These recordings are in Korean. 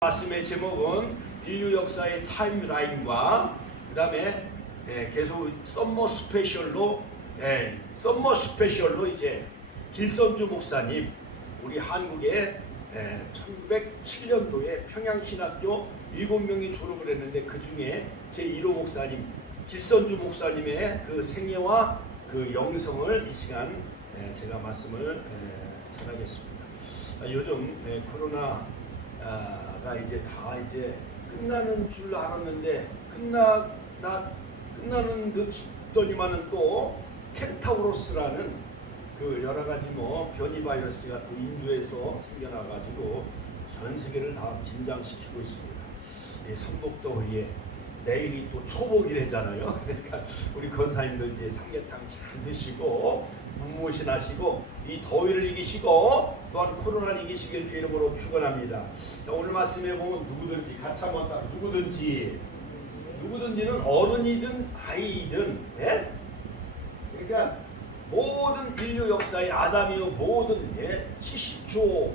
말씀의 제목은 인류 역사의 타임라인과 그 다음에 계속 썸머 스페셜로 이제 길선주 목사님, 우리 한국의 1907년도에 평양신학교 7명이 졸업을 했는데 그 중에 제1호 목사님 길선주 목사님의 그 생애와 그 영성을 이 시간 제가 말씀을 전하겠습니다. 요즘 코로나가 이제 다 이제 끝나는 줄 알았는데 끝나는 듯 싶더니만은 또 켄타우로스라는 그 여러 가지 변이 바이러스가 또 인도에서 생겨나가지고 전 세계를 다 긴장시키고 있습니다. 이 삼복더위에 내일이 또 초복이래잖아요. 그러니까 우리 권사님들 이제 삼계탕 잘 드시고 문무신하시고 이 더위를 이기시고 또한 코로나를 이기시길 주 이름으로 축원합니다. 오늘 말씀에 보면 누구든지 같이 한번 딱 누구든지는 어른이든 아이든 그러니까 모든 인류 역사의 아담 이후 모든 70조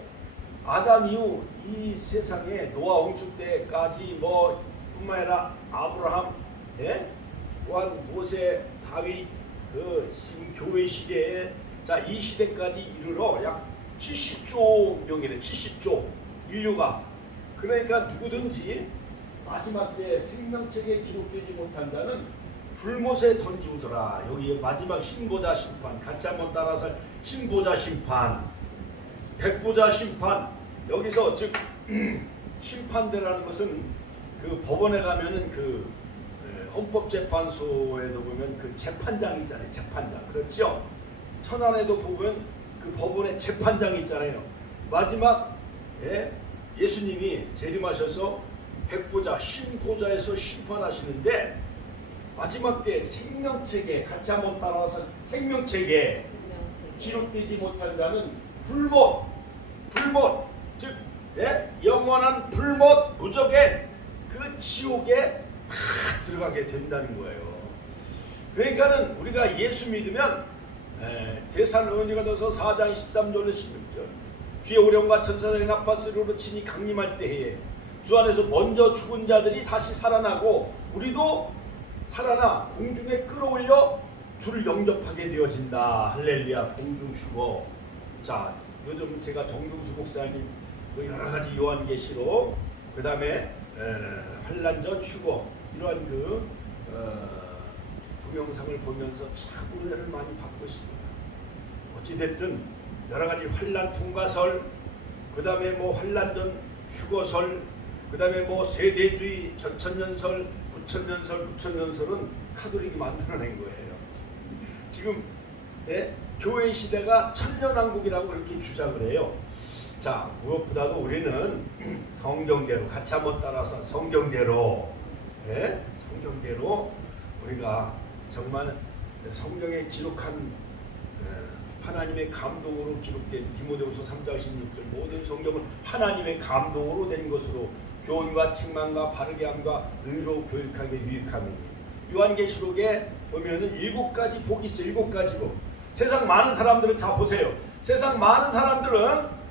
아담 이후 이 세상에 노아 홍수 때까지 뿐만 아니라 아브라함, 또한 모세, 다윗, 지금 교회 시대에 이 시대까지 이르러 약 70조 명이래. 70조 인류가. 그러니까 누구든지 마지막 때 생명책에 기록되지 못한 자는 불못에 던지우더라. 여기 마지막 신보자 심판, 같이 한번 따라서 신보자 심판, 백보자 심판. 여기서 즉 심판대라는 것은 그 법원에 가면은 그 헌법재판소에도 보면 그 재판장이 있잖아요. 재판장. 그렇죠? 천안에도 보면 그 법원에 재판장이 있잖아요. 마지막 예수님이 재림하셔서 백보자, 신보자에서 심판하시는데 마지막 때 생명책에 같이 한번 따라와서 생명책에 기록되지 못한 자는 불못, 즉 영원한 불못 무적의 그 지옥에 다 들어가게 된다는 거예요. 그러니까는 우리가 예수 믿으면 데살로니가전서 4장 13절로 16절 주의 오령과 천사들의 나팔소리로 친히 강림할 때에 주 안에서 먼저 죽은 자들이 다시 살아나고 우리도 살아나 공중에 끌어올려 주를 영접하게 되어진다. 할렐루야. 공중 휴거. 자, 요즘 제가 정동수 목사님 그 여러 가지 요한계시록 그 다음에 환란전 휴거 이러한 그 동영상을 보면서 참 은혜를 많이 받고 있습니다. 어찌됐든 여러 가지 환란 통과설, 그 다음에 환란전 휴거설, 그 다음에 세대주의 전천년설, 구천년설은 카톨릭이 만들어낸 거예요. 지금 교회 시대가 천년왕국이라고 그렇게 주장을 해요. 자, 무엇보다도 우리는 성경대로 같이 한번 따라서 성경대로 우리가 정말 성경에 기록한 하나님의 감동으로 기록된 디모데후서 3장 16절 모든 성경은 하나님의 감동으로 된 것으로 교훈과 책망과 바르게 함과 의로 교육하게 유익함이니. 요한계시록에 보면은 7가지 복이 있어요. 7가지 복. 세상 많은 사람들은 자 보세요. 세상 많은 사람들은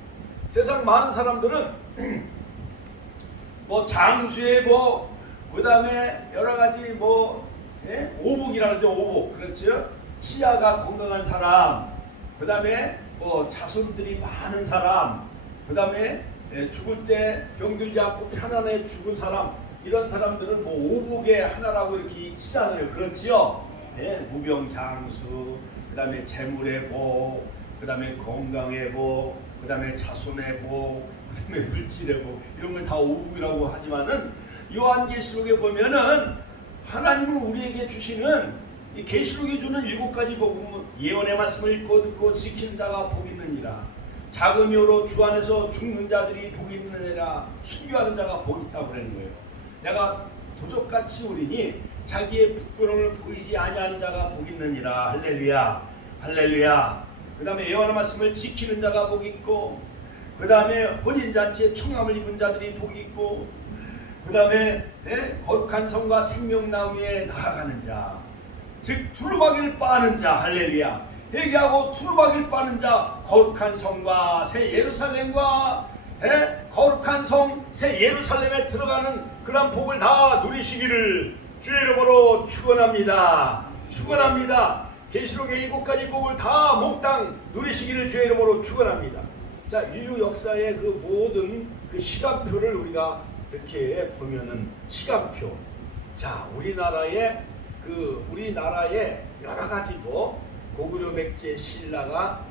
장수의 복, 그 다음에 여러 가지 오복이라는데 오복, 그렇죠? 치아가 건강한 사람, 그 다음에 자손들이 많은 사람, 그 다음에 죽을 때 병들지 않고 편안해 죽은 사람, 이런 사람들은 오복의 하나라고 이렇게 치잖아요. 그렇지요? 무병장수, 그 다음에 재물의 복, 그 다음에 건강의 복, 그 다음에 자손의 복, 그 다음에 물질의 복, 이런 걸 다 오복이라고 하지만은 요한계시록에 보면은 하나님은 우리에게 주시는 이 계시록에 주는 7가지 복은 예언의 말씀을 읽고 듣고 지키는 자가 복 있느니라. 작은 혀로 주 안에서 죽는 자들이 복 있느니라. 순교하는 자가 복 있다고 그러는 거예요. 내가 도적같이 우리니 자기의 부끄러움을 보이지 아니하는 자가 복 있느니라. 할렐루야. 할렐루야. 그 다음에 예언의 말씀을 지키는 자가 복이 있고, 그 다음에 혼인잔치에 청함을 입은 자들이 복이 있고, 그 다음에 거룩한 성과 생명나무에 나아가는 자, 즉 두루마기를 빠는 자. 할렐루야. 회개하고 두루마기를 빠는 자, 거룩한 성과 새 예루살렘과 거룩한 성 새 예루살렘에 들어가는 그런 복을 다 누리시기를 주의 이름으로 축원합니다. 축원합니다. 계시록의 7가지 복을 다 몽땅 누리시기를 주의 이름으로 축원합니다. 자, 인류 역사의 그 모든 그 시간표를 우리가 이렇게 보면은 시간표. 자, 우리나라의 여러 가지 고구려 백제 신라가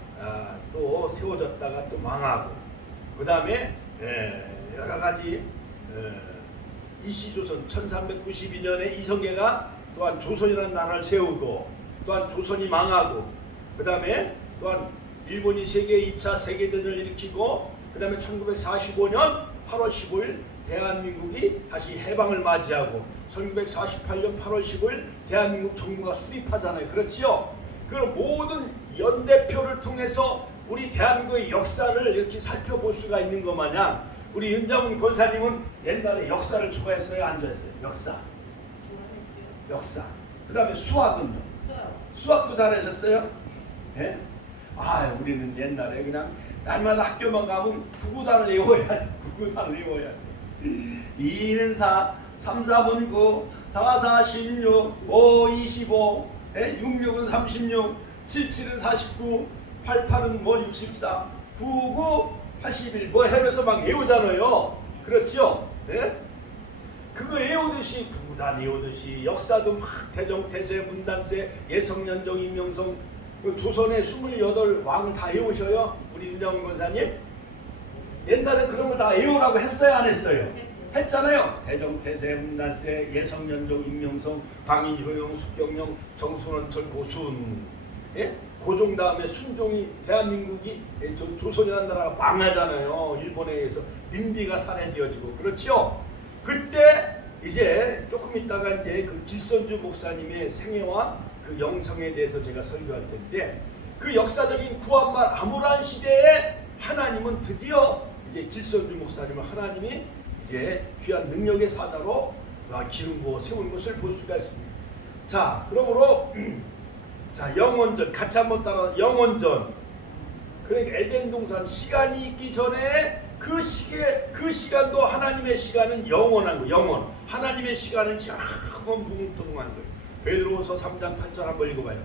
또 세워졌다가 또 망하고, 그 다음에 여러 가지 이시조선 1392년에 이성계가 또한 조선이라는 나라를 세우고, 또한 조선이 망하고, 그 다음에 또한 일본이 세계 2차 세계대전을 일으키고, 그 다음에 1945년 8월 15일 대한민국이 다시 해방을 맞이하고, 1948년 8월 15일 대한민국 정부가 수립하잖아요. 그렇지요? 그 모든 연대표를 통해서 우리 대한민국의 역사를 이렇게 살펴볼 수가 있는 것 마냥, 우리 윤자문 권사님은 옛날에 역사를 좋아했어요? 안 좋아했어요? 역사. 그 다음에 수학은요? 수학도 잘하셨어요? 예? 우리는 옛날에 그냥 날마다 학교만 가면 구구단을 외워야 돼. 구구단을 외워야 돼. 2는 4, 3, 4은 9, 4, 4, 16, 5, 25, 6, 6은 36, 7, 7은 49, 8, 8은 64, 9, 9, 81 해면서 막 외우잖아요. 그렇죠? 네? 그거 외우듯이 구구단 외우듯이 역사도 막 대종태세, 문단세, 예성연종, 임명성, 조선의 28왕을 다 외우셔요. 우리 윤정훈 권사님. 옛날에 그런 걸 다 외우라고 했어요? 안 했어요? 했잖아요. 대종태세, 문단세, 예성연종, 임명성, 광인, 효용, 숙경영, 정순원철, 고순. 예? 고종 다음에 순종이, 대한민국이 조선이라는 나라가 망하잖아요. 일본에 의해서 민비가 살해되어지고. 그렇죠? 그때 이제 조금 있다가 이제 그 길선주 목사님의 생애와 그 영성에 대해서 제가 설교할 텐데, 그 역사적인 구한말 암울한 시대에 하나님은 드디어 이제 길선주 목사님을 하나님이 이제 귀한 능력의 사자로 기름 부어 세운 것을 볼 수가 있습니다. 자, 그러므로 자, 영원전 같이 한번 따라. 영원전. 그러니까 에덴 동산 시간이 있기 전에 그 시간도 하나님의 시간은 영원한 거예요. 영원. 하나님의 시간은 영원 무궁토동한 거예요. 베드로후서 3장 8절 한번 읽어봐요.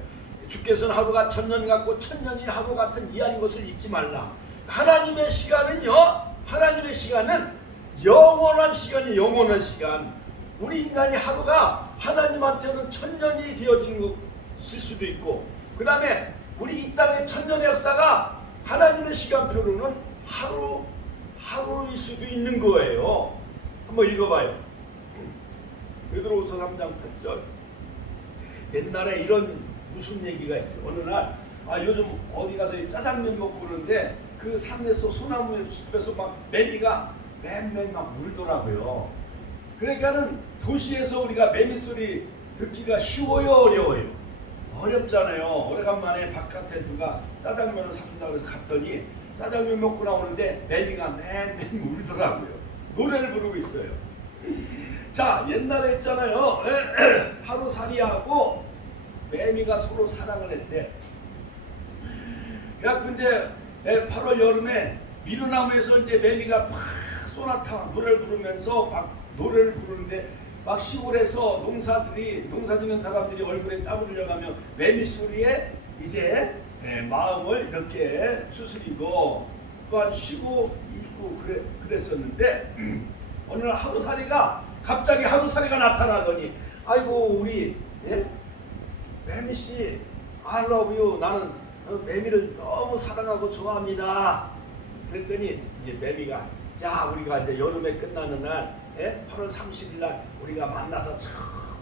주께서는 하루가 천년 같고 천년이 하루 같은 이한 것을 잊지 말라. 하나님의 시간은요. 하나님의 시간은 영원한 시간이 영원한 시간. 우리 인간이 하루가 하나님한테는 천년이 되어지는 것일 수도 있고, 그 다음에 우리 이 땅의 천년의 역사가 하나님의 시간표로는 하루일 수도 있는 거예요. 한번 읽어봐요. 베드로후서 3장 8절. 옛날에 이런 무슨 얘기가 있어요. 어느 날 요즘 어디 가서 짜장면 먹고 그러는데 그 산에서 소나무 숲에서 막 매미가 맴 막 울더라고요. 그러니까는 도시에서 우리가 매미 소리 듣기가 쉬워요, 어려워요? 어렵잖아요. 오래간만에 바깥에 누가 짜장면을 사준다고 해서 갔더니 짜장면 먹고 나오는데 매미가 맴 울더라고요. 노래를 부르고 있어요. 자, 옛날에 있잖아요. 하루살이하고 매미가 서로 사랑을 했대. 그래갖고 이제 8월 여름에 미루나무에서 이제 매미가 막 소나타 노래를 부르면서 막 노래를 부르는데, 막 시골에서 농사 짓는 사람들이 얼굴에 땀을 흘려가며 매미 소리에 이제 마음을 이렇게 추스리고 또한 쉬고 있고 그랬었는데, 어느 날 갑자기 하루살이가 나타나더니, 아이고 우리 매미씨 I love you, 나는 매미를 너무 사랑하고 좋아합니다. 그랬더니 이제 매미가, 야, 우리가 이제 여름에 끝나는 날 8월 30일 날 우리가 만나서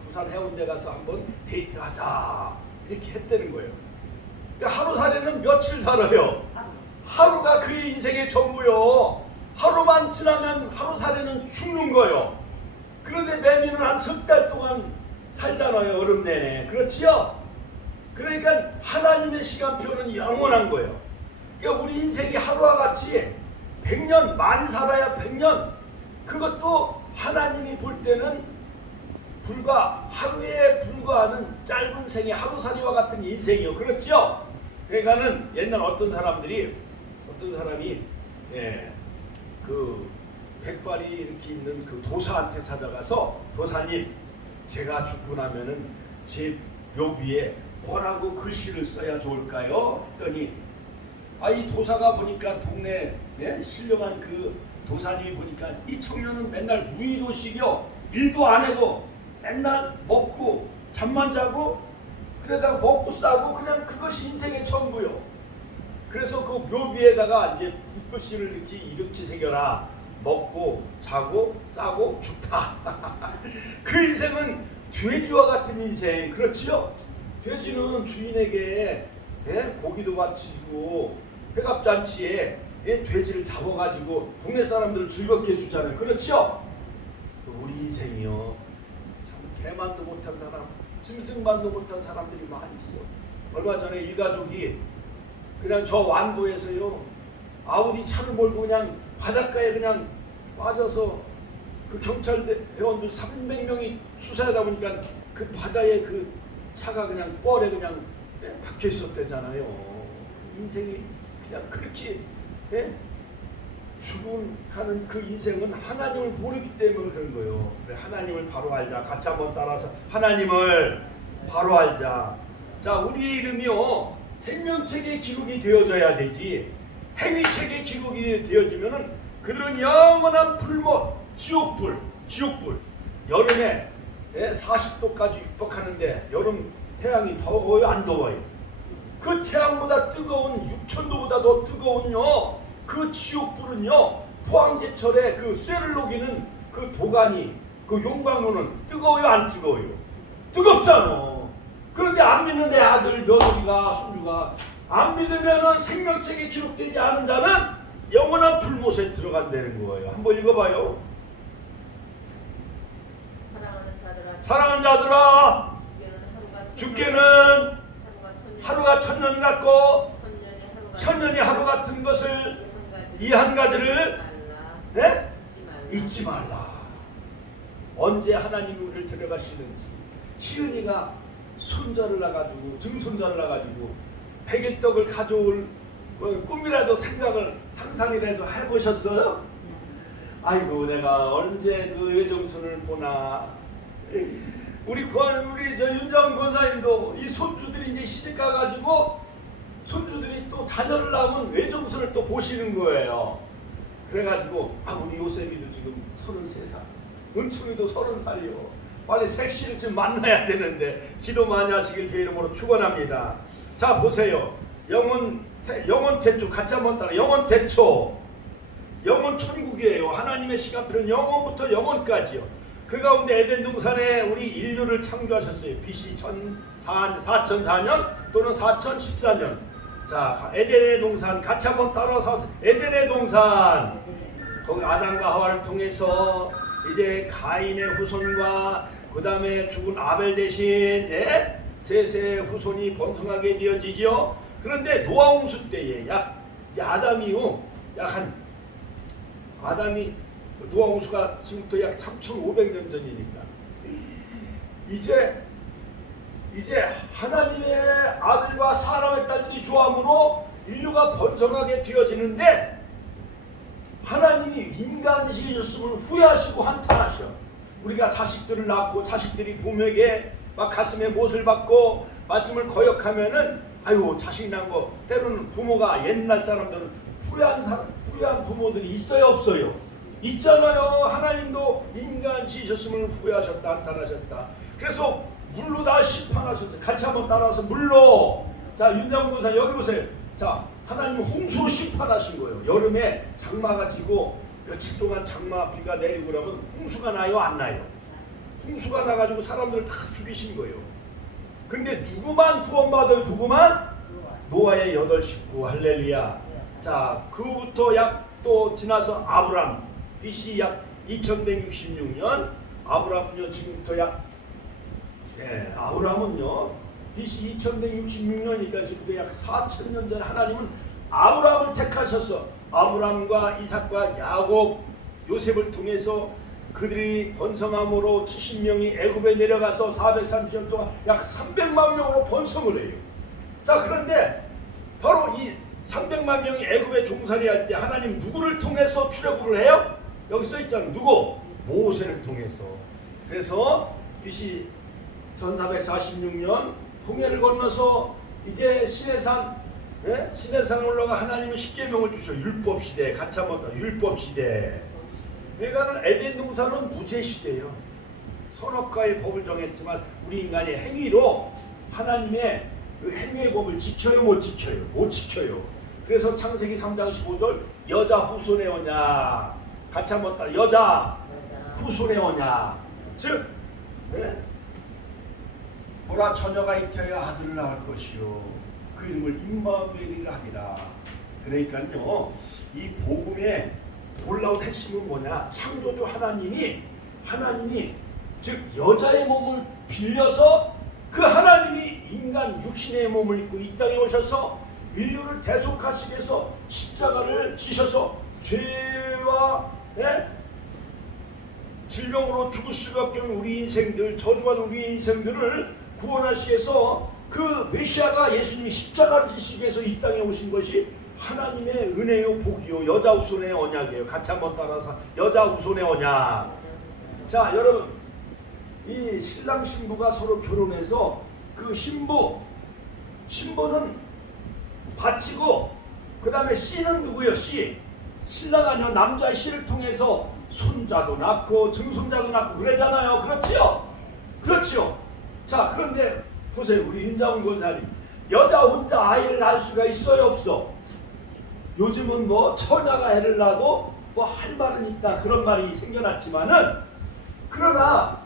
부산 해운대 가서 한번 데이트하자, 이렇게 했다는 거예요. 그러니까 하루살이는 며칠 살아요? 하루가 그의 인생의 전부요. 하루만 지나면 하루살이는 죽는 거예요. 그런데 매미는 한 석 달 동안 살잖아요, 여름 내내. 그렇지요? 그러니까 하나님의 시간표는 영원한 거예요. 그러니까 우리 인생이 하루와 같이 100년, 많이 살아야 100년, 그것도 하나님이 볼 때는 불과 하루에 불과하는 짧은 생의 하루살이와 같은 인생이요. 그렇죠? 그러니까는 옛날 어떤 사람이 그 백발이 이렇게 있는 그 도사한테 찾아가서 도사님, 제가 죽고 나면은 제 묘비에 뭐라고 글씨를 써야 좋을까요? 했더니 이 도사가 보니까 동네 신령한 그 도사님이 보니까 이 청년은 맨날 무의도식이요, 일도 안 하고 맨날 먹고 잠만 자고 그러다가 먹고 싸고 그냥 그것이 인생의 전부요. 그래서 그 묘비에다가 이제 글씨를 이렇게 새겨라. 먹고 자고 싸고 죽다. 그 인생은 돼지와 같은 인생. 그렇지요? 돼지는 주인에게 고기도 바치고 회갑잔치에 돼지를 잡아가지고 동네 사람들을 즐겁게 해주잖아요. 그렇지요? 우리 인생이요, 참 개만도 못한 사람, 짐승만도 못한 사람들이 많이 있어. 얼마 전에 일가족이 그냥 저 완도에서요, 아우디 차를 몰고 그냥 바닷가에 그냥 빠져서 그 경찰 회원들 300명이 수사하다 보니까 그 바다에 그 차가 그냥 뻘에 그냥 박혀 있었대잖아요. 인생이 그냥 그렇게 죽음 가는 그 인생은 하나님을 모르기 때문에 그런 거예요. 그래, 하나님을 바로 알자. 같이 한번 따라서 하나님을 바로 알자. 자, 우리 이름이요, 생명책에 기록이 되어져야 되지, 행위책에 기록이 되어지면은 그들은 영원한 불못, 지옥불. 여름에 40도까지 육박하는데 여름 태양이 더워요, 안 더워요? 그 태양보다 뜨거운 6,000도보다 더 뜨거운요, 그 지옥불은요, 포항제철에 그 쇠를 녹이는 그 도가니, 그 용광로는 뜨거워요, 안 뜨거워요? 뜨겁잖아. 그런데 안 믿는 내 아들, 며느리가, 손주가 안 믿으면은 생명책에 기록되지 않은 자는 영원한 불못에 들어간다는 거예요. 한번 읽어봐요. 사랑하는 자들아, 죽게는 하루가 천년 같고 천년이 하루 같은 것을, 이 한 가지를 잊지 말라. 언제 하나님이 우리를 데려가시는지. 시은이가 손자를 낳아가지고, 증손자를 낳아가지고 100일떡을 가져올 꿈이라도 생각을, 상상이라도 해보셨어요? 아이고, 내가 언제 그 외정순을 보나. 우리 저 윤자원 권사님도 이 손주들이 이제 시집 가가지고 손주들이 또 자녀를 낳으면 외정순을 또 보시는 거예요. 그래가지고 우리 요셉이도 지금 33살, 은총이도 30살이요. 빨리 색시를 좀 만나야 되는데 기도 많이 하시길 주의 이름으로 축원합니다. 자, 보세요. 영원 태초, 같이 한번 따라. 영원 태초, 영원 천국이에요. 하나님의 시간표는 영원부터 영원까지요. 그 가운데 에덴 동산에 우리 인류를 창조하셨어요. BC 4004년 또는 4014년. 자, 에덴의 동산 같이 한번 따라서. 에덴의 동산, 거기 아담과 하와를 통해서 이제 가인의 후손과 그 다음에 죽은 아벨 대신 셋의 후손이 번성하게 되어지죠. 그런데 노아 홍수 때에 아담이 노아 홍수가 지금부터 약 3,500년 전이니까 이제 하나님의 아들과 사람의 딸들이 조함으로 인류가 번성하게 되어지는데, 하나님이 인간 지으셨음을 후회하시고 한탄하셔. 우리가 자식들을 낳고 자식들이 부모에게 막 가슴에 못을 박고 말씀을 거역하면은 자식 낳은 거, 때로는 부모가, 옛날 사람들은 후회한 부모들이 있어요, 없어요? 있잖아요. 하나님도 인간 지으셨음을 후회하셨다, 한탄하셨다. 그래서 물로 다 심판하셨어요. 같이 한번 따라서 물로. 자, 윤장군사 여기 보세요. 자, 하나님은 홍수로 심판하신 거예요. 여름에 장마가 지고 며칠 동안 장마비가 내리고 그러면 홍수가 나요, 안 나요? 홍수가 나가지고 사람들을 다 죽이신 거예요. 근데 누구만 구원받아요? 누구만? 노아의 8 식구. 할렐루야. 자, 그부터 약 또 지나서 아브람, BC 약 2166년. 아브람은요, 지금부터 아브람은요, BC 2166년이니까 지금부터 약 4000년 전에 하나님은 아브람을 택하셔서 아브람과 이삭과 야곱, 요셉을 통해서 그들이 번성함으로 70명이 애굽에 내려가서 430년 동안 약 300만 명으로 번성을 해요. 자, 그런데 바로 이 300만 명이 애굽에 종살이할 때 하나님 누구를 통해서 출애굽을 해요? 여기 써 있잖아요. 누구? 모세를 통해서. 그래서 BC 1446년 홍해를 건너서 이제 시내산, 시내산 올라가 하나님은 십계명을 주셔. 율법 시대, 같이 한번 더 율법 시대. 그러니까 에덴 동산은 무죄 시대예요. 선악과의 법을 정했지만 우리 인간의 행위로 하나님의 그 행위의 법을 지켜요, 못 지켜요? 못 지켜요. 그래서 창세기 3장 15절 여자 후손의 언약, 같이 한번 따라 여자 후손의 언약. 즉 보라 처녀가 잉태하여 아들을 낳을 것이요 그 이름을 임마누엘이라 하리라. 그러니까요 이 복음의 놀라운 핵심은 뭐냐? 창조주 하나님이 즉 여자의 몸을 빌려서 그 하나님이 인간 육신의 몸을 입고 이 땅에 오셔서 인류를 대속하시기 위해서 십자가를 지셔서 죄와 질병으로 죽을 수밖에 없는 우리 인생들, 저주받은 우리 인생들을 구원하시기 위해서 그 메시아가 예수님이 십자가를 지시기 위해서 이 땅에 오신 것이 하나님의 은혜요 복이요 여자 후손의 언약이에요. 같이 한번 따라서 여자 후손의 언약. 자 여러분, 이 신랑 신부가 서로 결혼해서 그 신부는 바치고 그 다음에 씨는 누구요? 씨. 신랑 아니요 남자의 씨를 통해서 손자도 낳고 증손자도 낳고 그러잖아요. 그렇지요? 그렇지요. 자 그런데 보세요. 우리 윤장훈 권사님, 여자 혼자 아이를 낳을 수가 있어요, 없어? 요즘은 뭐 처녀가 애를 낳아도 뭐 할 말은 있다 그런 말이 생겨났지만은, 그러나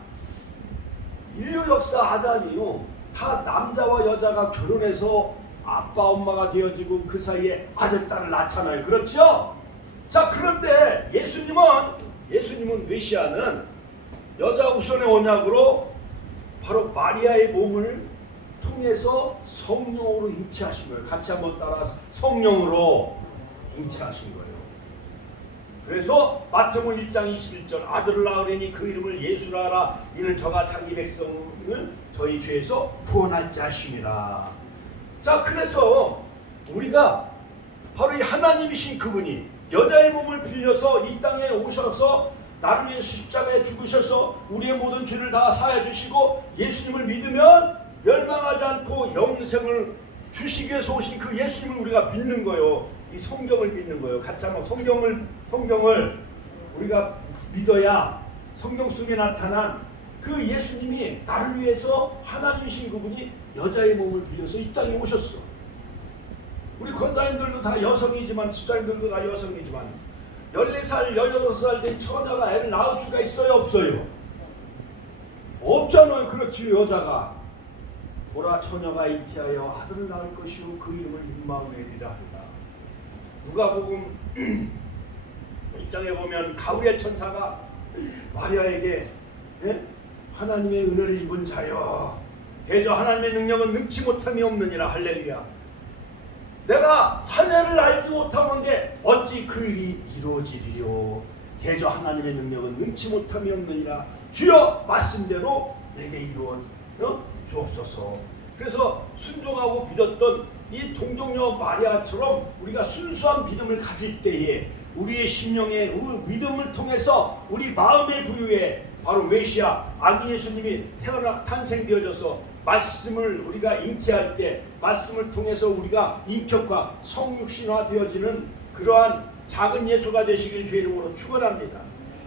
인류 역사 아담 이후 다 남자와 여자가 결혼해서 아빠 엄마가 되어지고 그 사이에 아들 딸을 낳잖아요. 그렇죠? 자 그런데 예수님은 메시아는 여자 후손의 언약으로 바로 마리아의 몸을 통해서 성령으로 잉태하신 거예요. 같이 한번 따라서 성령으로 잉태하신 거예요. 그래서 마태복음 1장 21절 아들을 낳으리니 그 이름을 예수라 하라. 이는 저가 자기 백성을 저희 죄에서 구원할 자심이라. 자 그래서 우리가 바로 이 하나님이신 그분이 여자의 몸을 빌려서 이 땅에 오셔서 나를 위해 십자가에 죽으셔서 우리의 모든 죄를 다 사해 주시고 예수님을 믿으면 멸망하지 않고 영생을 주시기 위해서 오신 그 예수님을 우리가 믿는 거예요. 이 성경을 믿는 거예요. 같이 한번 성경을 우리가 믿어야 성경 속에 나타난 그 예수님이 나를 위해서 하나님이신 그분이 여자의 몸을 빌려서 이 땅에 오셨어. 우리 권사님들도 다 여성이지만 집사님들도 다 여성이지만 14살, 16살 된 처녀가 애를 낳을 수가 있어요, 없어요? 없잖아요. 그렇지. 여자가 보라 처녀가 잉태하여 아들을 낳을 것이요 그 이름을 임마누엘이라 하리라. 누가복음 1장에 보면 가브리엘 천사가 마리아에게 하나님의 은혜를 입은 자여 대저 하나님의 능력은 능치 못함이 없느니라. 할렐루야. 내가 사내를 알지 못하는데 어찌 그 일이 이루어지리요. 대저 하나님의 능력은 능치 못함이 없느니라. 주여 말씀대로 내게 이루어 주옵소서. 그래서 순종하고 믿었던 이 동정녀 마리아처럼 우리가 순수한 믿음을 가질 때에 우리의 심령의 믿음을 통해서 우리 마음의 부유에 바로 메시아 아기 예수님이 탄생되어져서 말씀을 우리가 잉태할 때 말씀을 통해서 우리가 인격화 성육신화 되어지는 그러한 작은 예수가 되시길 주의 이름으로 축원합니다.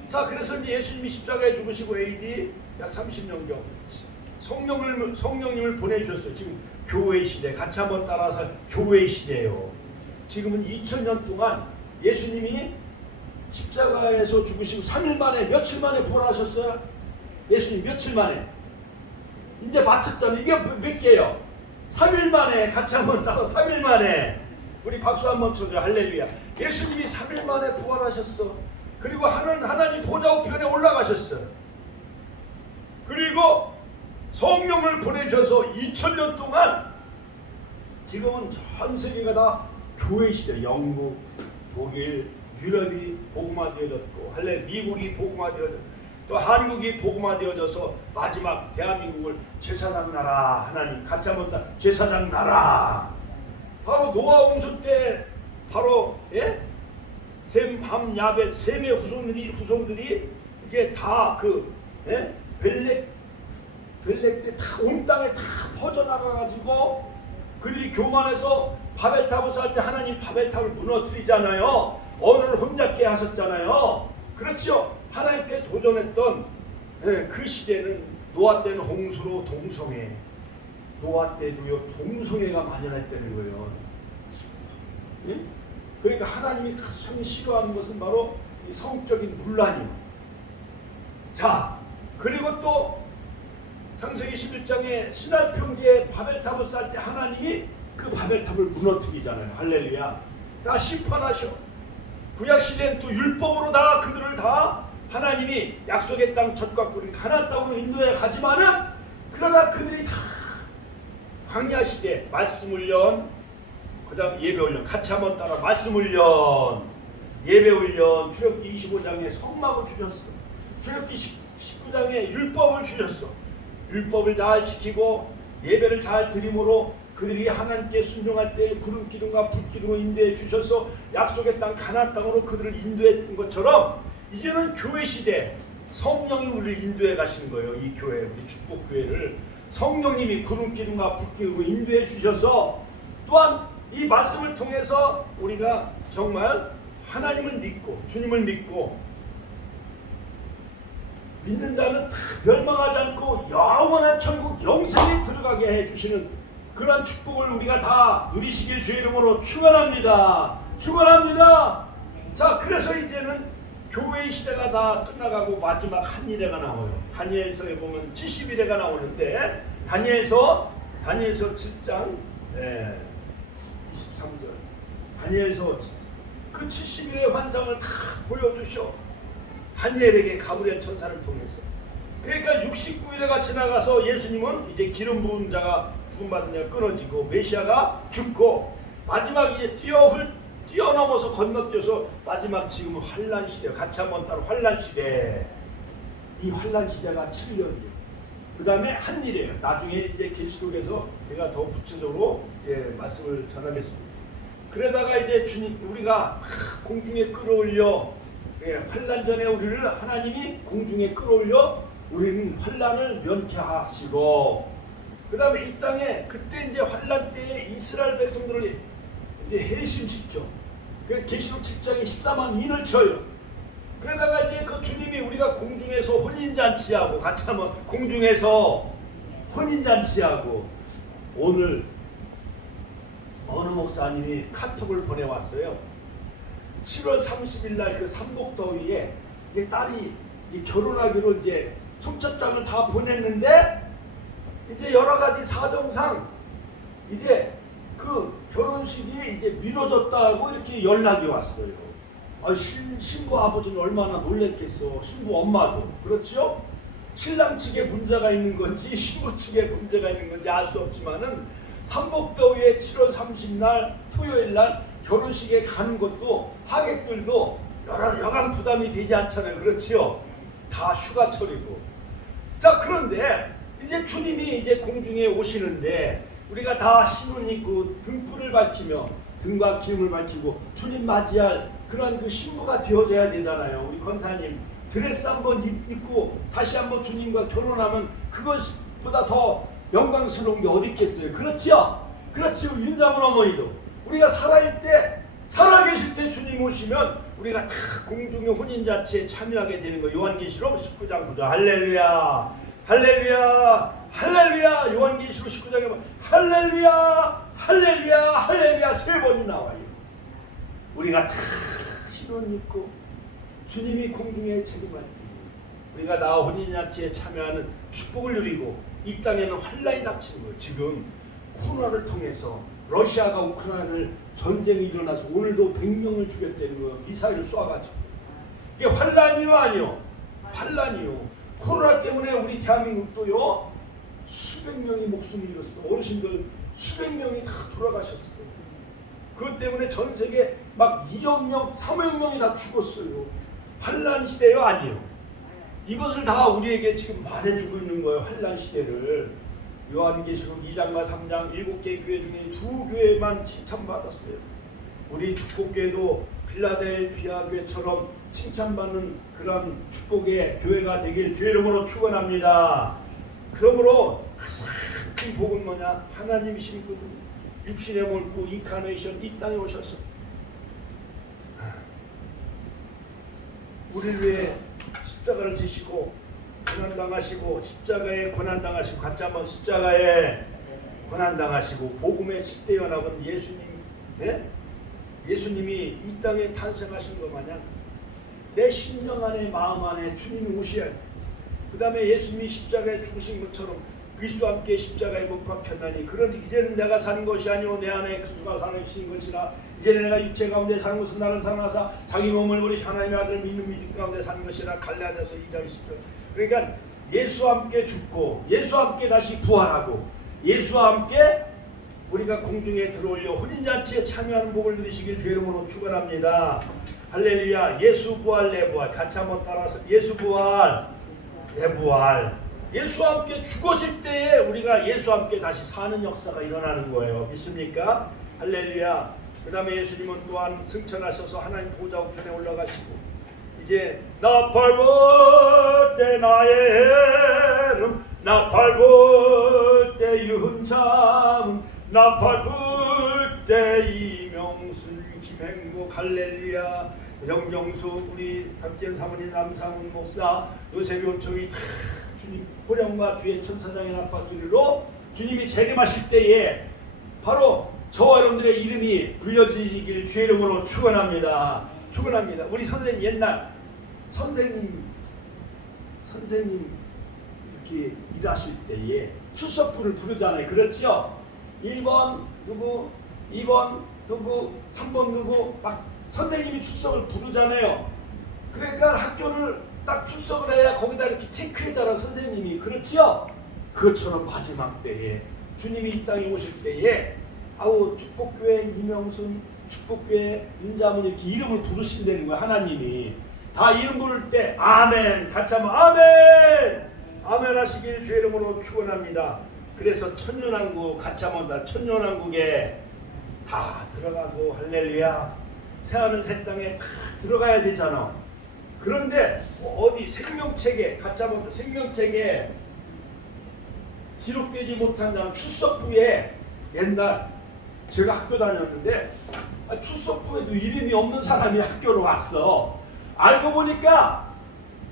자 그래서 이제 예수님이 십자가에 죽으시고 AD 약 30년경 성령님을 보내주셨어요. 지금 교회의 시대, 같이 한번 따라서 교회의 시대예요. 지금은 2000년 동안 예수님이 십자가에서 죽으시고 3일 만에 며칠 만에 부활하셨어요. 예수님 며칠 만에 이제 마쳤잖아요. 이게 몇 개예요? 3일 만에. 같이 한번 따라 3일 만에. 우리 박수 한번 쳐줘. 할렐루야. 예수님이 3일 만에 부활하셨어. 그리고 하나님 보좌 우편에 올라가셨어요. 그리고 성령을 보내주셔서 2000년 동안 지금은 전 세계가 다 교회 시대. 영국, 독일, 유럽이 복음화되어졌고 미국이 복음화되어졌고 또 한국이 복음화되어져서 마지막 대한민국을 제사장 나라. 하나님 같이 한번 더 제사장 나라. 바로 노아 홍수 때 바로 셈, 함, 야벳 셈의 후손들이 이제 다 벨렉 때 다 온 땅에 다 퍼져나가가지고 그들이 교만해서 바벨탑을 쌓을 때 하나님 바벨탑을 무너뜨리잖아요. 언을 혼잡게 하셨잖아요. 그렇죠. 하나님께 도전했던 그 시대는 노아 때는 홍수로 동성애, 노아 때도요 동성애가 만연했다는 거예요. 그러니까 하나님이 가장 싫어하는 것은 바로 이 성적인 분란이요. 자, 그리고 또 창세기 11장에 신할 평지에 바벨탑을 쌓을 때 하나님이 그 바벨탑을 무너뜨리잖아요. 할렐루야. 다 심판하셔. 구약 시대는 또 율법으로 다 그들을 다 하나님이 약속의 땅 젖과 꿀인 가나안 땅으로 인도해 가지만은 그러나 그들이 다 광야 시대 말씀 훈련, 그다음 예배 훈련 같이 한번 따라 말씀 훈련, 예배 훈련, 출애굽기 25장에 성막을 주셨어. 출애굽기 19장에 율법을 주셨어. 율법을 잘 지키고 예배를 잘 드림으로 그들이 하나님께 순종할 때 구름 기둥과 불 기둥을 인도해 주셔서 약속의 땅 가나안 땅으로 그들을 인도했던 것처럼 이제는 교회 시대 성령이 우리를 인도해 가시는 거예요. 이 교회, 우리 축복 교회를 성령님이 구름 기둥과 불 기둥으로 인도해 주셔서 또한 이 말씀을 통해서 우리가 정말 하나님을 믿고 주님을 믿고 믿는 자는 다 멸망하지 않고 영원한 천국 영생에 들어가게 해주시는 그러한 축복을 우리가 다 누리시길 주의 이름으로 축원합니다. 축원합니다. 자, 그래서 이제는 교회의 시대가 다 끝나가고 마지막 한일회가 나와요. 다니엘서에 보면 70일회가 나오는데 다니엘서 7장 23절 다니엘서 그 70일의 환상을 다 보여주셔. 다니엘에게 가브리엘 천사를 통해서. 그러니까 69일회가 지나가서 예수님은 이제 기름 부은 자가 부음받은 자가 끊어지고 메시아가 죽고 마지막 이제 뛰어넘어서 건너뛰어서 마지막 지금은 환란 시대. 같이 한번 따로 환란 시대. 이 환란 시대가 7년이에요. 그 다음에 한일이에요. 나중에 이제 계시록에서 제가 더 구체적으로 말씀을 전하겠습니다. 그러다가 이제 주님 우리가 공중에 끌어올려 환란 전에 우리를 하나님이 공중에 끌어올려 우리는 환란을 면케하시고 그 다음에 이 땅에 그때 이제 환란 때에 이스라엘 백성들을 이제 해심시켜. 계시록 7장에 14만 인을 쳐요. 그러다가 이제 그 주님이 우리가 공중에서 혼인잔치하고 같이 한번 공중에서 혼인잔치하고 오늘 어느 목사님이 카톡을 보내왔어요. 7월 30일 날 그 삼복더위에 이제 딸이 이제 결혼하기로 이제 청첩장을 다 보냈는데 이제 여러 가지 사정상 이제 그 결혼식이 이제 미뤄졌다고 이렇게 연락이 왔어요. 신부 아버지는 얼마나 놀랬겠어. 신부 엄마도. 그렇죠? 신랑 측에 문제가 있는 건지 신부 측에 문제가 있는 건지 알 수 없지만은 삼복더위에 7월 30날 토요일 날 결혼식에 가는 것도 하객들도 여간 부담이 되지 않잖아요. 그렇지요? 다 휴가철이고. 자, 그런데 이제 주님이 이제 공중에 오시는데 우리가 다 신혼 입고 등불을 밝히며 등과 기름을 밝히고 주님 맞이할 그런 그 신부가 되어져야 되잖아요. 우리 권사님 드레스 한번 입고 다시 한번 주님과 결혼하면 그것보다 더 영광스러운 게 어디 있겠어요. 그렇지요? 그렇지요. 윤자문 어머니도 우리가 살아계실 때 주님 오시면 우리가 다 공중의 혼인잔치에 참여하게 되는 거. 요한계시록 19장 9절 할렐루야 할렐루야 할렐루야. 요한계시록 19장에 보면 할렐루야 할렐루야 할렐루야 3번이 나와요. 우리가 다 신혼 입고 주님이 공중에 재림할 때 우리가 다 혼인잔치에 참여하는 축복을 누리고 이 땅에는 환란이 닥치는 거예요. 지금 코로나를 통해서 러시아가 우크라이나를 전쟁이 일어나서 오늘도 100명을 죽였다는 거예요. 미사일을 쏴가지고. 이게 환란이요 아니요? 환란이요. 코로나 때문에 우리 대한민국도요 수백 명이 목숨을 잃었어. 어르신들 수백 명이 다 돌아가셨어요. 그것 때문에 전 세계 막 2억 명, 3억 명이 다 죽었어요. 환란 시대요 아니요? 이것을 다 우리에게 지금 말해주고 있는 거예요. 환란 시대를. 요한계시록 2장과 3장 7개 교회 중에 2교회만 칭찬받았어요. 우리 축복교회도 필라델피아 교회처럼 칭찬받는 그런 축복의 교회가 되길 주의 이름으로 축원합니다. 그러므로 큰 복은 뭐냐? 하나님이신 분 육신의 몰고 인카네이션 이 땅에 오셔서 우리를 위해 십자가를 지시고 고난당하시고 십자가에 고난당하시고 같이 한번 십자가에 고난당하시고 복음의 10대 연합은 예수님, 네? 예수님이 이 땅에 탄생하신 것 마냥 내 심령 안에 마음 안에 주님이 오셔야 돼. 그 다음에 예수님이 십자가에 죽으신 것처럼 그리스도와 함께 십자가에 못 박혔나니 그런지 이제는 내가 사는 것이 아니오 내 안에 그리스도가 사는 것이라. 이제는 내가 육체 가운데 사는 것은 나를 사랑하사 자기 몸을 버리시 하나님의 아들을 믿는 믿음 가운데 사는 것이라. 갈라디아서 2장 10절. 그러니까 예수와 함께 죽고 예수와 함께 다시 부활하고 예수와 함께 우리가 공중에 들어올려 혼인잔치에 참여하는 복을 누리시길 주의 이름으로 축원합니다. 할렐루야. 예수 부활 내 부활 같이 한번 따라서 예수 부활 내 부활. 예수와 함께 죽었을 때에 우리가 예수와 함께 다시 사는 역사가 일어나는 거예요. 믿습니까? 할렐루야. 그 다음에 예수님은 또한 승천하셔서 하나님 보좌 우편에 올라가시고 이제 나 밟을 때 나의 헤름 나 밟을 때 유흠참 나 밟을 때 이명순 김행복 할렐루야. 영정수 우리 박지현 사모님 남상훈 목사 요셉이 온총이 다 주님 호령과 주의 천사장의 나팔소리로 주님이 재림하실 때에 바로 저와 여러분들의 이름이 불려지시길 주의 이름으로 축원합니다. 축원합니다. 우리 선생님 옛날 선생님 이렇게 일하실 때에 출석부를 부르잖아요. 그렇죠? 1번 누구, 2번 누구, 3번 누구 막 선생님이 출석을 부르잖아요. 그러니까 학교를 딱 출석을 해야 거기다 이렇게 체크해잖아 선생님이. 그렇죠? 그것처럼 마지막 때에 주님이 이 땅에 오실 때에 아우 축복교회 이명순 축복교회 윤자문 이렇게 이름을 부르신다는 거야. 하나님이 다 이름 부를 때 아멘 같이 하면 아멘 아멘 하시길 주의 이름으로 축원합니다. 그래서 천년왕국 같이 한번 다 천년왕국에 다 들어가고 할렐루야. 새하늘 새 땅에 다 들어가야 되잖아. 그런데 어디 생명책에 같이 한번 생명책에 기록되지 못한 자는 출석부에 옛날 제가 학교 다녔는데 출석부에도 이름이 없는 사람이 학교로 왔어. 알고 보니까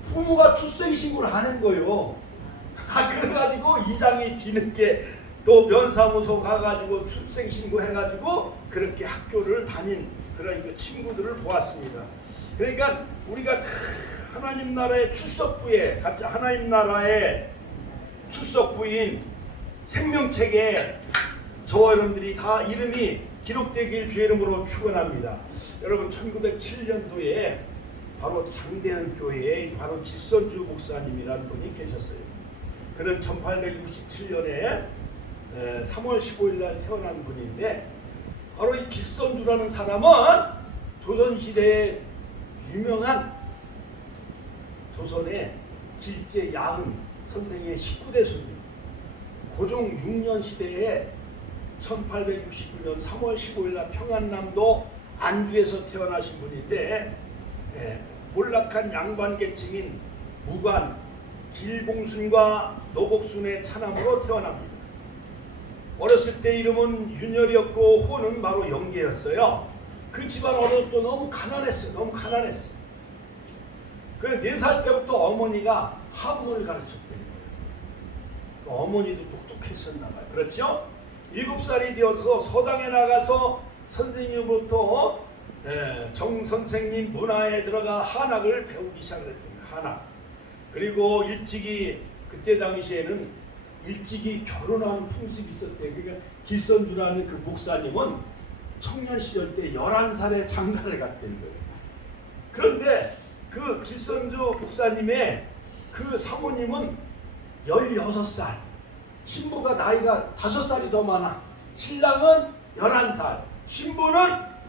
부모가 출생 신고를 하는 거예요. 그래가지고 이장이 뒤늦게 또 면사무소 가가지고 출생 신고 해가지고 그렇게 학교를 다닌 그런 그 친구들을 보았습니다. 그러니까 우리가 하나님 나라의 출석부에 같이 하나님 나라의 출석부인 생명책에 저와 여러분들이 다 이름이 기록되길 주의 이름으로 축원합니다. 여러분 1907년도에 바로 장대현 교회에 바로 기선주 목사님이라는 분이 계셨어요. 그는 1867년에 3월 15일 날 태어난 분인데 바로 이 기선주라는 사람은 조선시대에 유명한 조선의 길제 야흔 선생의 19대 손님. 고종 6년 시대에 1869년 3월 15일 날 평안남도 안주에서 태어나신 분인데 몰락한 양반계층인 무관, 길봉순과 노복순의 차남으로 태어납니다. 어렸을 때 이름은 윤열이었고 호는 바로 영계였어요. 그 집안 어렸을 때 너무 가난했어요. 너무 가난했어요. 그래서 4살 때부터 어머니가 한문을 가르쳤대요. 어머니도 똑똑했었나 봐요. 그렇죠? 7살이 되어서 서당에 나가서 선생님으로부터 정 선생님 문화에 들어가 한학을 배우기 시작했대요. 한학. 그리고 일찍이 그때 당시에는 일찍이 결혼한 풍습이 있었대요. 그러니까 길선주라는 그 목사님은 청년 시절 때 11살에 장가를 갔다는 거예요. 그런데 그 길선주 목사님의 그 사모님은 16살, 신부가 나이가 5살이 더 많아. 신랑은 11살, 신부는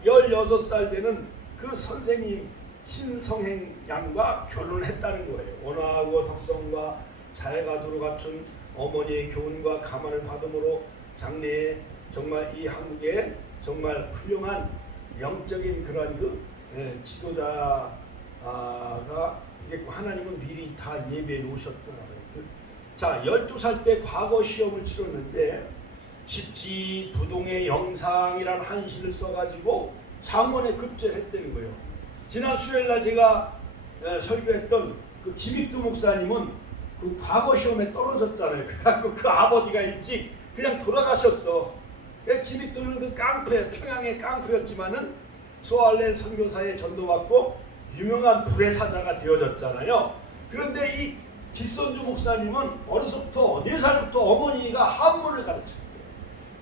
16살 되는 그 선생님 신성행 양과 결혼했다는 거예요. 언어하고 덕성과 자해가 도로 갖춘 어머니의 교훈과 감화를 받음으로 장래에 정말 이 한국에 정말 훌륭한 영적인 그러한 지도자가 되겠고, 하나님은 미리 다 예배해 놓으셨더라고요. 자, 12살 때 과거 시험을 치렀는데 십지 부동의 영상이라는 한시를 써가지고 장원에 급제를 했다는 거예요. 지난 수요일날 제가 설교했던 그 김익두 목사님은 그 과거 시험에 떨어졌잖아요. 그래갖고 그 아버지가 일찍 그냥 돌아가셨어. 김익두는 그 깡패, 평양의 깡패였지만은 소알렌 선교사에 전도받고 유명한 불의 사자가 되어졌잖아요. 그런데 이 기선주 목사님은 어려서부터 4살부터 어머니가 한문을 가르쳤어요.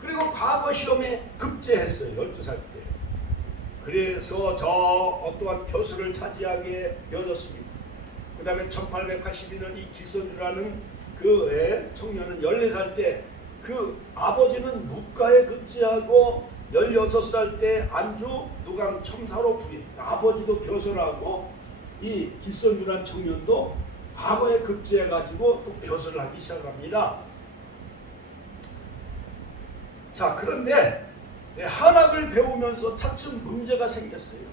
그리고 과거 시험에 급제했어요. 12살 때. 그래서 저 어떠한 교수를 차지하게 되어졌습니다. 그 다음에 1882년 이 기선주라는 그 청년은 14살 때 그 아버지는 묵가에 급제하고 16살 때 안주 누강 첨사로 부리, 아버지도 교수라고 이 기선주란 청년도 과거에 급제해가지고 또 교수를 하기 시작합니다. 자, 그런데 한학을 배우면서 차츰 문제가 생겼어요.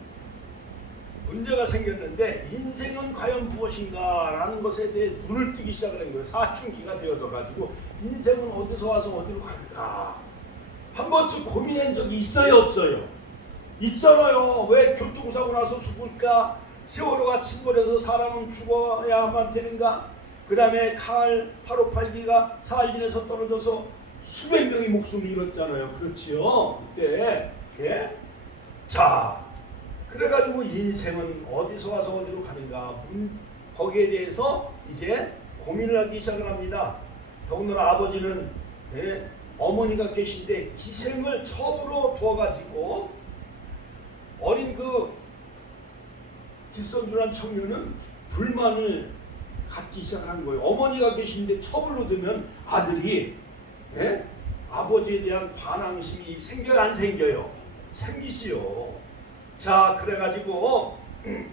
문제가 생겼는데 인생은 과연 무엇인가 라는 것에 대해 눈을 뜨기 시작을 한 거예요. 사춘기가 되어져 가지고 인생은 어디서 와서 어디로 갈까 한 번쯤 고민한 적이 있어요, 없어요? 있잖아요. 왜 교통사고 나서 죽을까? 세월호가 침몰해서 사람은 죽어야만 되는가? 그 다음에 칼 858기가 사할진에서 떨어져서 수백 명의 목숨을 잃었잖아요. 그렇지요? 그때. 예? 자, 그래가지고 인생은 어디서 와서 어디로 가는가? 거기에 대해서 이제 고민을 하기 시작을 합니다. 더군다나 아버지는 어머니가 계신데 기생을 처음으로 두어가지고 어린 그 기선주란 청년은 불만을 갖기 시작한 거예요. 어머니가 계신데 처벌로 두면 아들이 아버지에 대한 반항심이 생겨요, 안 생겨요? 생기시요. 자, 그래가지고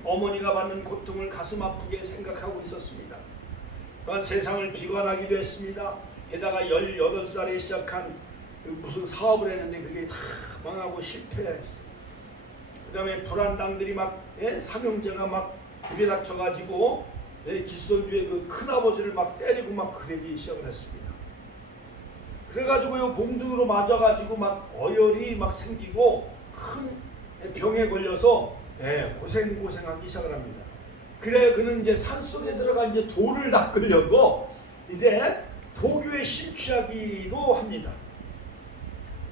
어머니가 받는 고통을 가슴 아프게 생각하고 있었습니다. 또한 세상을 비관하기도 했습니다. 게다가 18살에 시작한 무슨 사업을 했는데 그게 다 망하고 실패했어요. 그 다음에 불안당들이 막 삼형제가 막 들이닥쳐가지고 기선주의 그 큰아버지를 막 때리고 막 그러기 시작을 했습니다. 그래가지고요 몽둥이로 맞아가지고 막 어혈이 막 생기고 큰 병에 걸려서 고생하기 시작을 합니다. 그래 그는 이제 산속에 들어가 이제 돌을 닦으려고 이제 도교에 심취하기도 합니다.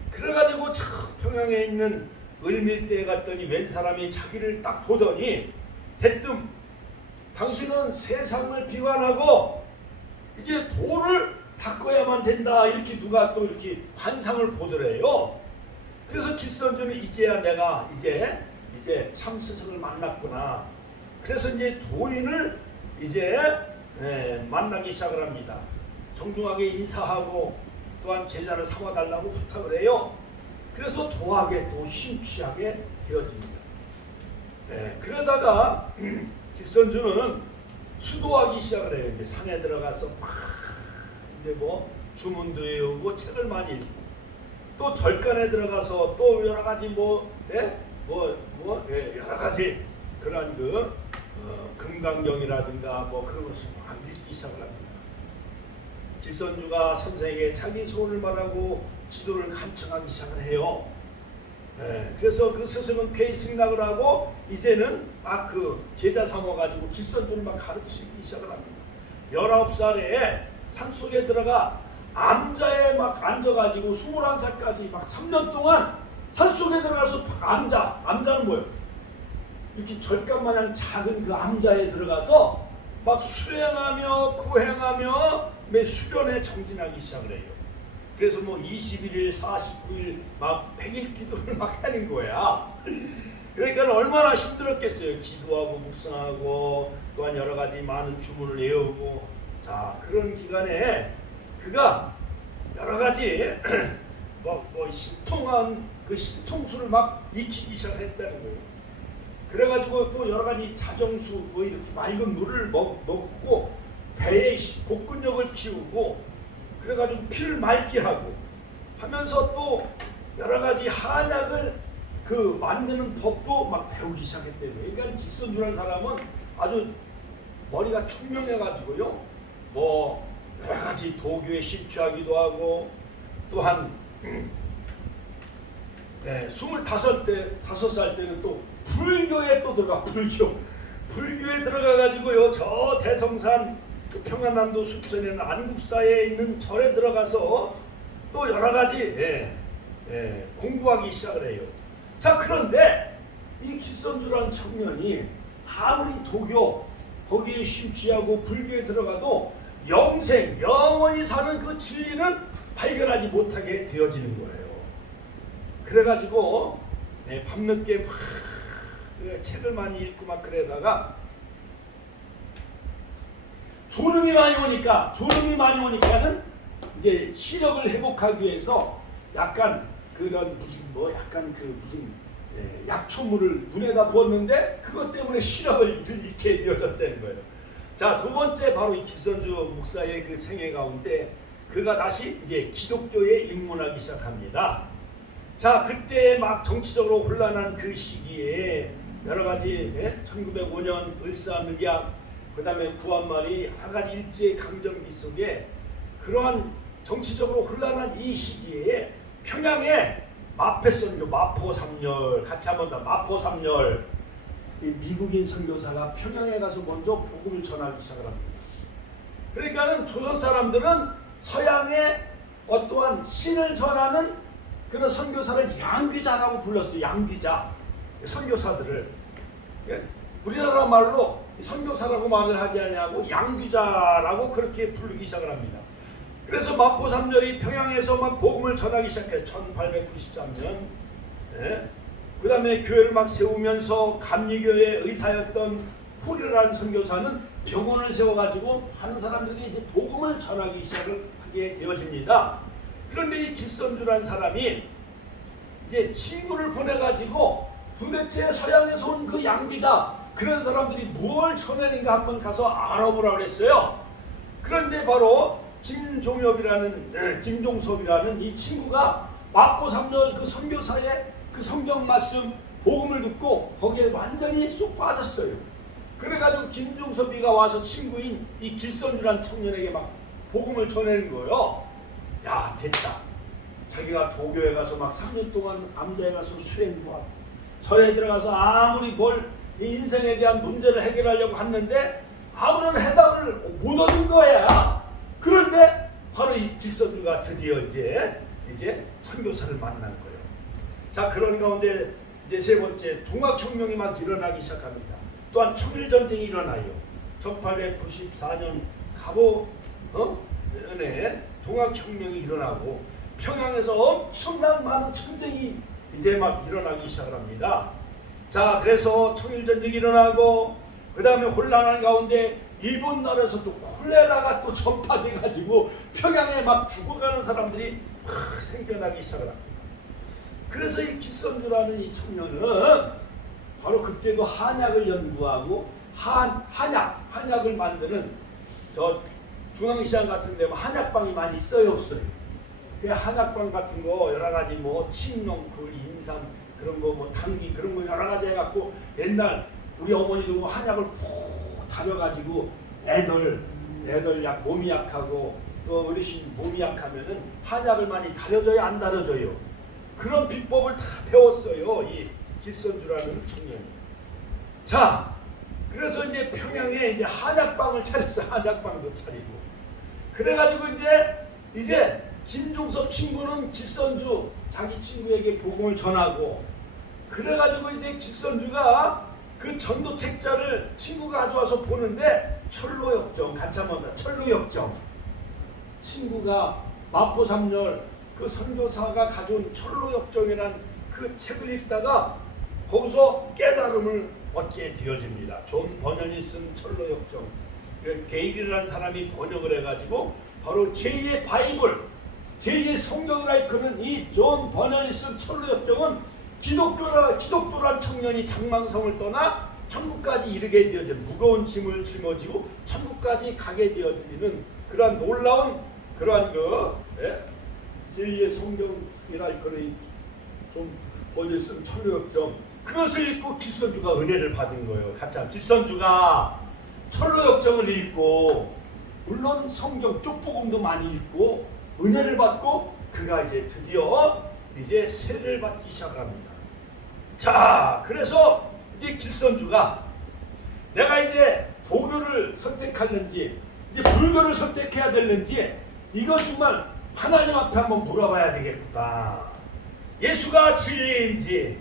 그래가지고 저 평양에 있는 을밀대에 갔더니 웬 사람이 자기를 딱 보더니 대뜸 당신은 세상을 비관하고 이제 돌을 닦아야만 된다 이렇게 누가 또 이렇게 환상을 보더래요. 그래서 기선주는 이제야 내가 이제 참 스승을 만났구나. 그래서 이제 도인을 이제 만나기 시작을 합니다. 정중하게 인사하고 또한 제자를 삼아달라고 부탁을 해요. 그래서 도학에 또 심취하게 되어집니다. 그러다가 기선주는 수도하기 시작을 해요. 이제 산에 들어가서 막 이제 뭐 주문도 외우고 책을 많이 읽고 또 절간에 들어가서 또 여러 가지 여러 가지 그런 금강경이라든가 뭐 그런 것을 막 읽기 시작을 합니다. 기선주가 선생에게 자기 소원을 말하고 지도를 간청하기 시작을 해요. 그래서 그 스승은 쾌승낙을 하고 이제는 막 그 제자 삼아가지고 기선주를 막 가르치기 시작을 합니다. 19살에 산속에 들어가 암자에 막 앉아가지고 21살까지 막 3년 동안 산속에 들어가서 암자는 뭐예요? 이렇게 절간마냥 작은 그 암자에 들어가서 막 수행하며 구행하며 매 수련에 정진하기 시작을 해요. 그래서 뭐 21일, 49일 막 100일 기도를 막 하는 거야. 그러니까 얼마나 힘들었겠어요. 기도하고 묵상하고 또한 여러 가지 많은 주문을 외우고 자 그런 기간에 그가 여러 가지 신통한 그 신통수를 막 익히기 시작했다는 거예요. 그래가지고 또 여러 가지 자정수 뭐 이렇게 맑은 물을 먹고 배의 복근력을 키우고 그래가지고 피를 맑게 하고 하면서 또 여러 가지 한약을 그 만드는 법도 막 배우기 시작했대요. 그러니까 기선주라는 사람은 아주 머리가 총명해가지고요. 뭐 여러 가지 도교에 심취하기도 하고 또한 25살 때는 또 불교에 또 들어가 불교에 들어가가지고요. 저 대성산 그 평안남도 숲선에는 안국사에 있는 절에 들어가서 또 여러 가지 공부하기 시작을 해요. 자, 그런데 이 기선주라는 청년이 아무리 도교 거기에 심취하고 불교에 들어가도 영원히 사는 그 진리는 발견하지 못하게 되어지는 거예요. 그래가지고 밤늦게 막 책을 많이 읽고 막 그러다가 졸음이 많이 오니까는 이제 시력을 회복하기 위해서 약간 그런 무슨 약초물을 눈에다 부었는데 그것 때문에 시력을 잃게 되어졌다는 거예요. 자, 두 번째 바로 이 기선주 목사의 그 생애 가운데 그가 다시 이제 기독교에 입문하기 시작합니다. 자, 그때 막 정치적으로 혼란한 그 시기에 여러 가지 1905년 을사늑약 그 다음에 구한말이 여러 가지 일제 강점기 속에 그러한 정치적으로 혼란한 이 시기에 평양에 마패선교 마포삼열 같이 한번 더 마포삼열 미국인 선교사가 평양에 가서 먼저 복음을 전하기 시작을 합니다. 그러니까는 조선 사람들은 서양의 어떠한 신을 전하는 그런 선교사를 양귀자라고 불렀어요. 양귀자 선교사들을 우리나라 말로 선교사라고 말을 하지 않냐고 양귀자라고 그렇게 부르기 시작을 합니다. 그래서 마포삼열이 평양에서 막 복음을 전하기 시작해 1893년. 그 다음에 교회를 막 세우면서 감리교회 의사였던 후리라는 선교사는 병원을 세워가지고 많은 사람들이 이제 복음을 전하기 시작을 하게 되어집니다. 그런데 이 기선주라는 사람이 이제 친구를 보내가지고 도대체 서양에서 온 그 양귀자 그런 사람들이 뭘 전하는가 한번 가서 알아보라고 그랬어요. 그런데 바로 김종섭이라는 이 친구가 마포삼열 그 선교사의 그 성경 말씀 복음을 듣고 거기에 완전히 쏙 빠졌어요. 그래가지고 김종섭이가 와서 친구인 이 길선주라는 청년에게 막 복음을 전하는 거예요. 야, 됐다. 자기가 도교에 가서 막 3년 동안 암자에 가서 수행도 하고 절에 들어가서 아무리 이 인생에 대한 문제를 해결하려고 했는데 아무런 해답을 못 얻은 거야. 그런데 바로 이 길선주가 드디어 이제 선교사를 만난 거예요. 자, 그런 가운데 이제 세 번째 동학혁명이 막 일어나기 시작합니다. 또한 청일전쟁이 일어나요. 1894년 가보연에 동학혁명이 일어나고 평양에서 엄청난 많은 전쟁이 이제 막 일어나기 시작을 합니다. 자, 그래서 청일전쟁이 일어나고 그 다음에 혼란한 가운데 일본 나라에서 또 콜레라가 또 전파돼가지고 평양에 막 죽어가는 사람들이 생겨나기 시작을 합니다. 그래서 이 기선주라는 이 청년은 바로 그때도 한약을 연구하고 한약을 만드는 저 중앙시장 같은 데 한약방이 많이 있어요, 없어요? 그 한약방 같은 거 여러 가지 뭐 칡농쿨, 인삼 그런 거 뭐 당귀 그런 거 여러 가지 해갖고 옛날 우리 어머니도 뭐 한약을 푹 다려가지고 애들 몸이 약하고 또 어르신 몸이 약하면은 한약을 많이 다려줘야 안 다려줘요. 그런 비법을 다 배웠어요, 이 길선주라는 청년이. 자, 그래서 이제 평양에 이제 한약방을 차렸어. 한약방도 차리고. 그래가지고 이제 김종섭 친구는 길선주 자기 친구에게 복음을 전하고, 그래가지고 이제 길선주가 그 전도 책자를 친구가 가져와서 보는데 철로역정 같이 한번 더 철로역정 친구가 마포삼열 그 선교사가 가져온 철로역정이라는 그 책을 읽다가 거기서 깨달음을 얻게 되어집니다. 존 버년이 쓴 철로역정, 게일이라는 사람이 번역을 해가지고 바로 제2의 바이블, 제2의 성경을 일컫는 이 존 버년이 쓴 철로역정은 기독교란 청년이 장망성을 떠나 천국까지 이르게 되어지는, 무거운 짐을 짊어지고 천국까지 가게 되어지는 그러한 놀라운 그러한 진리의 성경이라 그런 좀 본이 쓴 철로역정, 그것을 읽고 길선주가 은혜를 받은 거예요. 가짜 길선주가 철로역정을 읽고 물론 성경 쪽복음도 많이 읽고 은혜를 받고 그가 이제 드디어 이제 세를 받기 시작합니다. 자, 그래서 이제 길선주가 내가 이제 도교를 선택하는지 이제 불교를 선택해야 되는지 이거 정말 하나님 앞에 한번 물어봐야 되겠구나. 예수가 진리인지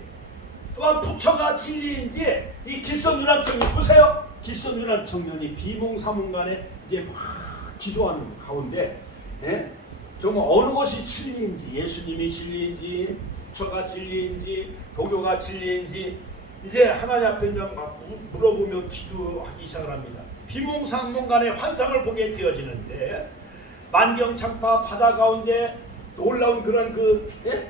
또한 부처가 진리인지 이 길선주라는 청년 보세요. 길선주라는 청년이 비몽사몽간에 이제 막 기도하는 가운데 정말 어느 것이 진리인지, 예수님이 진리인지 부처가 진리인지 도교가 진리인지 이제 하나님 앞에 막 물어보며 기도하기 시작을 합니다. 비몽사몽간에 환상을 보게 되어지는데 만경창파 바다 가운데 놀라운 그런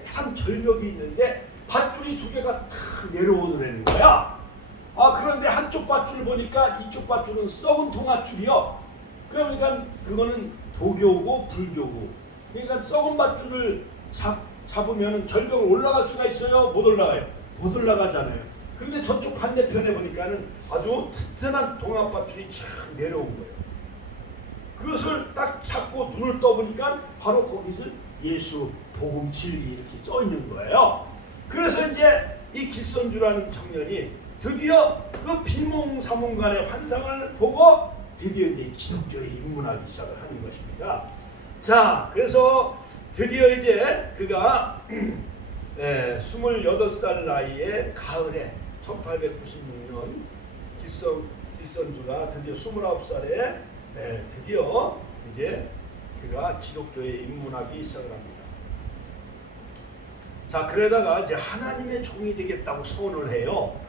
산 절벽이 있는데 밧줄이 두 개가 탁 내려오더라는 거야. 그런데 한쪽 밧줄을 보니까 이쪽 밧줄은 썩은 동아줄이요. 그러니까 그거는 도교고 불교고. 그러니까 썩은 밧줄을 잡으면 절벽을 올라갈 수가 있어요? 못 올라가요? 못 올라가잖아요. 그런데 저쪽 반대편에 보니까는 아주 튼튼한 동아밧줄이 쫙 내려온 거예요. 그것을 딱 잡고 눈을 떠보니까 바로 거기서 예수, 복음, 진리 이렇게 써 있는 거예요. 그래서 이제 이 길선주라는 청년이 드디어 그 비몽사몽간의 환상을 보고 드디어 이제 기독교에 입문하기 시작을 하는 것입니다. 자, 그래서 드디어 이제 그가 28살 나이에 가을에 1896년 길선주가 드디어 29살에 드디어 이제 그가 기독교에 입문하기 시작을 합니다. 자, 그러다가 이제 하나님의 종이 되겠다고 소원을 해요.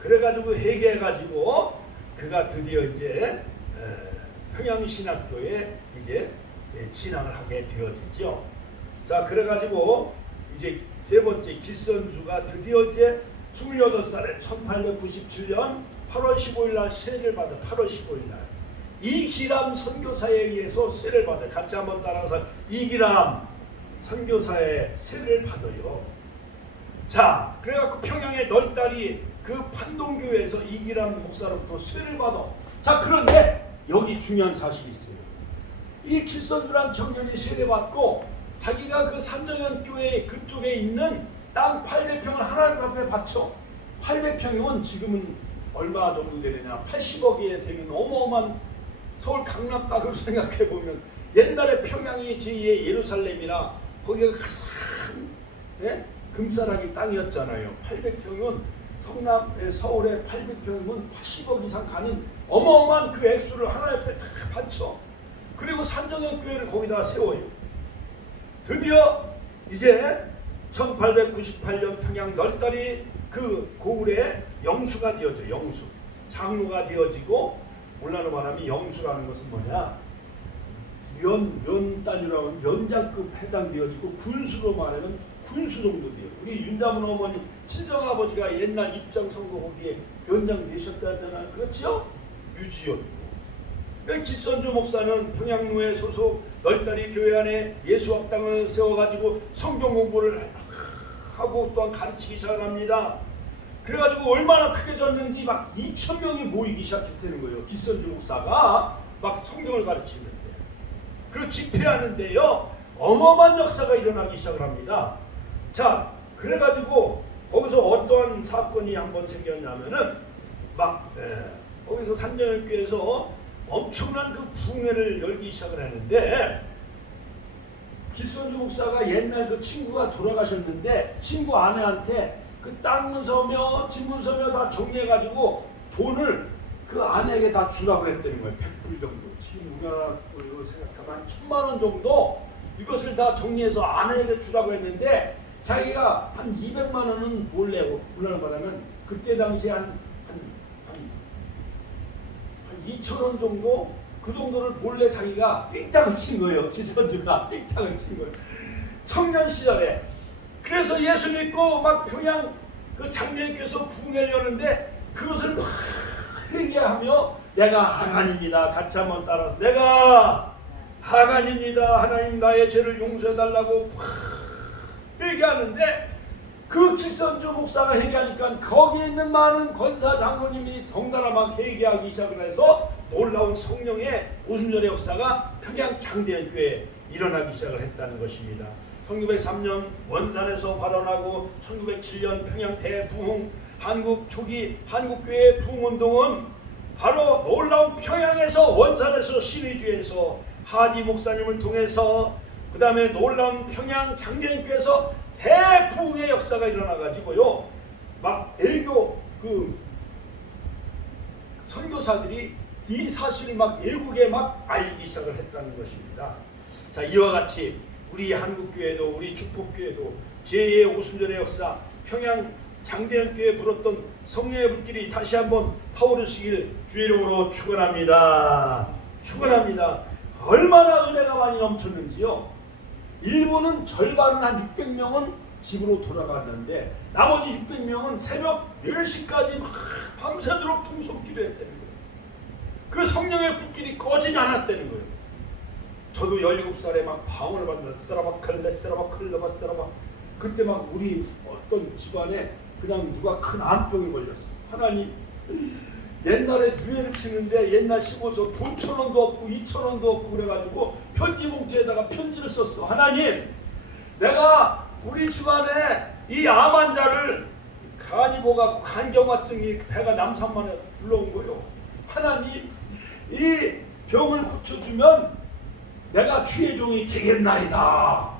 그래가지고 회개해가지고 그가 드디어 이제 평양신학교에 이제 진학을 하게 되어지죠. 자, 그래가지고 이제 세 번째 길선주가 드디어 이제 28살에 1897년 8월 15일 날 세를 받아. 8월 15일 날 이기람 선교사에 의해서 세를 받아. 같이 한번 따라서 이기람 선교사의 세를 받아요. 자, 그래갖고 평양의 널다리 그 판동교회에서 이기람 목사로부터 세를 받아. 자, 그런데 여기 중요한 사실이 있어요. 이 길선주란 청년이 세례 받고 자기가 그 산정현 교회 그쪽에 있는 땅 800평을 하나님 앞에 바쳐. 800평이면 지금은 얼마 정도 되느냐? 80억이 되는 어마어마한 서울 강남땅으로 생각해 보면 옛날에 평양이 제2의 예루살렘이라 거기가 큰 금싸라기 땅이었잖아요. 800평이면 서울에 800평이면 80억 이상 가는 어마어마한 그 액수를 하나님 앞에 다 바쳐. 그리고 산정현 교회를 거기다 세워요. 드디어 이제 1898년 평양 널다리 그 고을에 영수가 되어져. 영수 장로가 되어지고, 몰라는 바람이 영수라는 것은 뭐냐, 면단위라고 하면 면장급 해당되어지고, 군수로 말하면 군수 정도 돼요. 우리 윤자문 어머니 친정아버지가 옛날 입장선거 거기에 면장 되셨다잖아요. 그렇죠? 유지였고, 길선주 목사는 평양로에 소속 널다리 교회 안에 예수학당을 세워가지고 성경 공부를 하고 또한 가르치기 시작합니다. 그래가지고 얼마나 크게 졌는지 막 2,000명이 모이기 시작했다는 거예요. 길선주 목사가 막 성경을 가르치는데, 그리고 집회하는데요 어마어마한 역사가 일어나기 시작을 합니다. 자, 그래가지고 거기서 어떠한 사건이 한번 생겼냐면은 거기서 산정현교회에서 엄청난 그 부흥회를 열기 시작을 했는데, 길선주 목사가 옛날 그 친구가 돌아가셨는데 친구 아내한테 그 땅 문서며 집 문서며 다 정리해가지고 돈을 그 아내에게 다 주라고 했다는 거예요. 100불 정도. 지금 우리나라로 생각하면 1,000만 원 정도 이것을 다 정리해서 아내에게 주라고 했는데, 자기가 한 200만 원은 몰래 물러나 말하면 그때 당시에 한 2,000원 정도, 그 정도를 몰래 자기가 삥땅을 친 거예요. 길선주가 삥땅을 친 거예요. 청년 시절에. 그래서 예수 믿고 막 평양 그 장례교회에서 부흥회를 여는데 그것을 막 회개하며 내가 하나님입니다. 같이 한번 따라서 내가 하나님입니다. 하나님 나의 죄를 용서해달라고 회개하는데 그 길선주 목사가 회개하니까 거기 있는 많은 권사 장로님이 덩달아 막 회개하기 시작을 해서 놀라운 성령의 오순절의 역사가 평양 장대현교회에 일어나기 시작을 했다는 것입니다. 1903년 원산에서 발원하고 1907년 평양 대부흥 한국 초기 한국교회 부흥운동은 바로 놀라운 평양에서 원산에서 신의주에서 하디 목사님을 통해서 그 다음에 놀라운 평양 장대현교회에서 대부흥의 역사가 일어나가지고요 막 애교 그 선교사들이 이 사실을 막 외국에 막 알리기 시작을 했다는 것입니다. 자, 이와 같이 우리 한국교회도 우리 축복교회도 제2의 오순절의 역사 평양 장대현교회에 불었던 성령의 불길이 다시 한번 타오르시길 주의 이름으로 축원합니다. 축원합니다. 얼마나 은혜가 많이 넘쳤는지요. 일본은 절반은 한 600명은 집으로 돌아갔는데 나머지 600명은 새벽 4시까지 막 밤새도록 풍속기도 했다는 거예요. 그 성령의 불길이 꺼지지 않았다는 거예요. 저도 17살에 막 방언을 받는다. 스라바클레 그때 막 우리 어떤 집안에 그냥 누가 큰 암병이 걸렸어. 하나님 옛날에 누에를 치는데 옛날 시골에서 돈 1,000원도 없고 2,000원도 없고 그래가지고 편지 봉투에다가 편지를 썼어. 하나님 내가 우리 집안에 이 암 환자를 간이보가 간경화증이 배가 남산만에 불러온 거요. 하나님 이 병을 고쳐주면 내가 주의 종이 되겠나이다.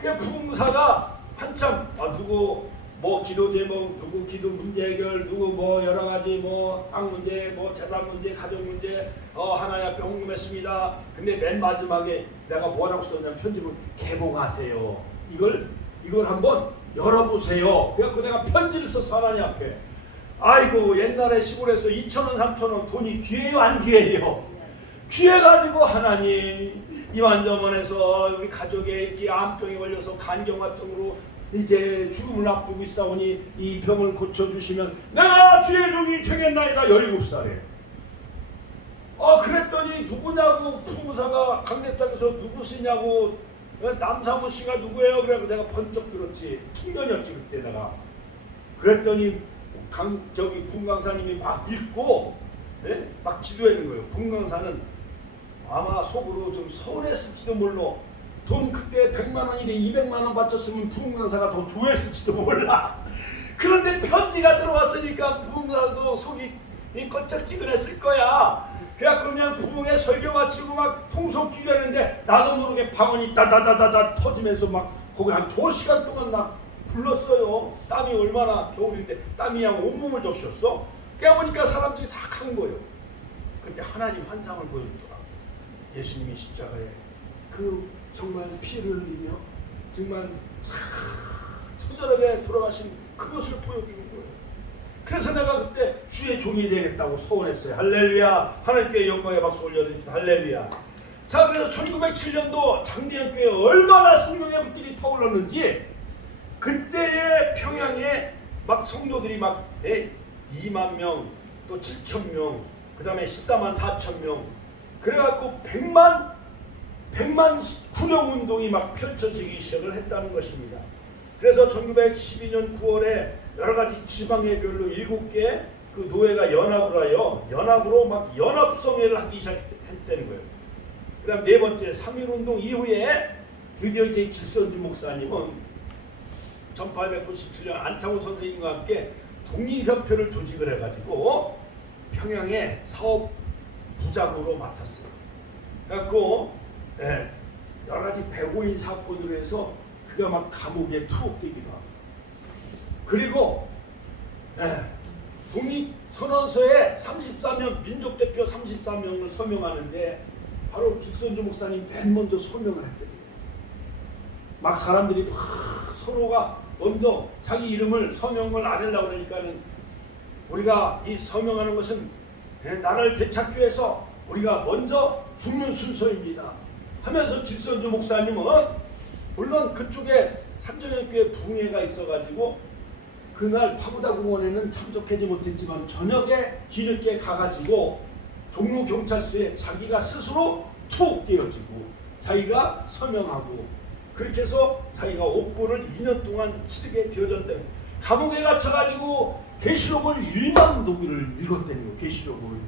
그 부흥사가 한참 누구 뭐 기도 제목, 누구 기도 문제 해결, 누구 뭐 여러 가지 뭐 땅 문제, 뭐 재산 문제, 가정 문제, 하나님 앞에 헌금했습니다. 근데 맨 마지막에 내가 뭐라고 썼냐면 편집을 개봉하세요. 이걸 한번 열어보세요. 그래서 내가 편지를 썼어 하나님 앞에. 아이고 옛날에 시골에서 2,000원, 3,000원 돈이 귀해요, 안 귀해요? 귀해가지고 하나님 이완저원에서 우리 가족에 이렇게 암병에 걸려서 간경화증으로 이제 죽음을 앞두고 있사오니 이 병을 고쳐주시면 내가 주의 종이 되겠나이다. 17살에 그랬더니 누구냐고 부무사가 강대상에서 누구시냐고 남사무 씨가 누구예요? 그래서 내가 번쩍 들었지. 청년이었지 그때 내가. 그랬더니 분강사님이 막 읽고 막 기도하는 거예요. 분강사는 아마 속으로 좀 서운했을지도 몰라. 돈 그때 100만원이래 200만원 바쳤으면 부흥강사가 더 좋아했을지도 몰라. 그런데 편지가 들어왔으니까 부흥강사도 속이 껄쩍지근했을 거야. 그냥 부흥에 설교 마치고 막 통속 기도하는데 나도 모르게 방언이 따다다다다 터지면서 막 거기 한 2시간 동안 막 불렀어요. 땀이 얼마나 겨울인데 땀이 양 온몸을 적셨어. 깨보니까 사람들이 다 간 거예요. 그때 하나님 환상을 보여주더라. 예수님이 십자가에 그 정말 피를 흘리며 정말 처절하게 돌아가신 그것을 보여주는 거예요. 그래서 내가 그때 주의 종이 되겠다고 소원했어요. 할렐루야. 하나님께 영광의 박수 올려드립니다. 할렐루야. 자, 그래서 1907년도 장대현교회에 얼마나 성령의 불길이 타올랐는지 그때의 평양에 막 성도들이 막 2만 명, 또 7천 명, 그 다음에 14만 4천 명, 그래갖고 100만 구령운동이 막 펼쳐지기 시작을 했다는 것입니다. 그래서 1912년 9월에 여러 가지 지방의별로 7개 그 노예가 연합을 하여 연합으로 막 연합성회를 하기 시작했다는 거예요. 그 다음 네 번째 3.1운동 이후에 드디어 이제 길선주 목사님은 1897년 안창호 선생님과 함께 독립협회를 조직을 해가지고 평양에 사업 부장으로 맡았어요. 그래갖고 여러 가지 배고인 사건으로 해서 그가 막 감옥에 투옥되기도 하고, 그리고 독립선언서에 34명 민족대표 34명을 서명하는데 바로 길선주 목사님 맨 먼저 서명을 했대요. 막 사람들이 막 서로가 먼저 자기 이름을 서명을 안 하려고 그러니까는 우리가 이 서명하는 것은 나라를 되찾기 위해서 우리가 먼저 죽는 순서입니다 하면서 길선주 목사님은 물론 그쪽에 산정현교회 부흥회가 있어가지고 그날 파고다 공원에는 참석하지 못했지만 저녁에 뒤늦게 가가지고 종로 경찰서에 자기가 스스로 툭 떼어지고 자기가 서명하고 그렇게 해서 자기가 옥고를 2년 동안 치르게 되어졌다는, 감옥에 갇혀가지고 계시록을 1만 독을 읽었다는 거. 계시록을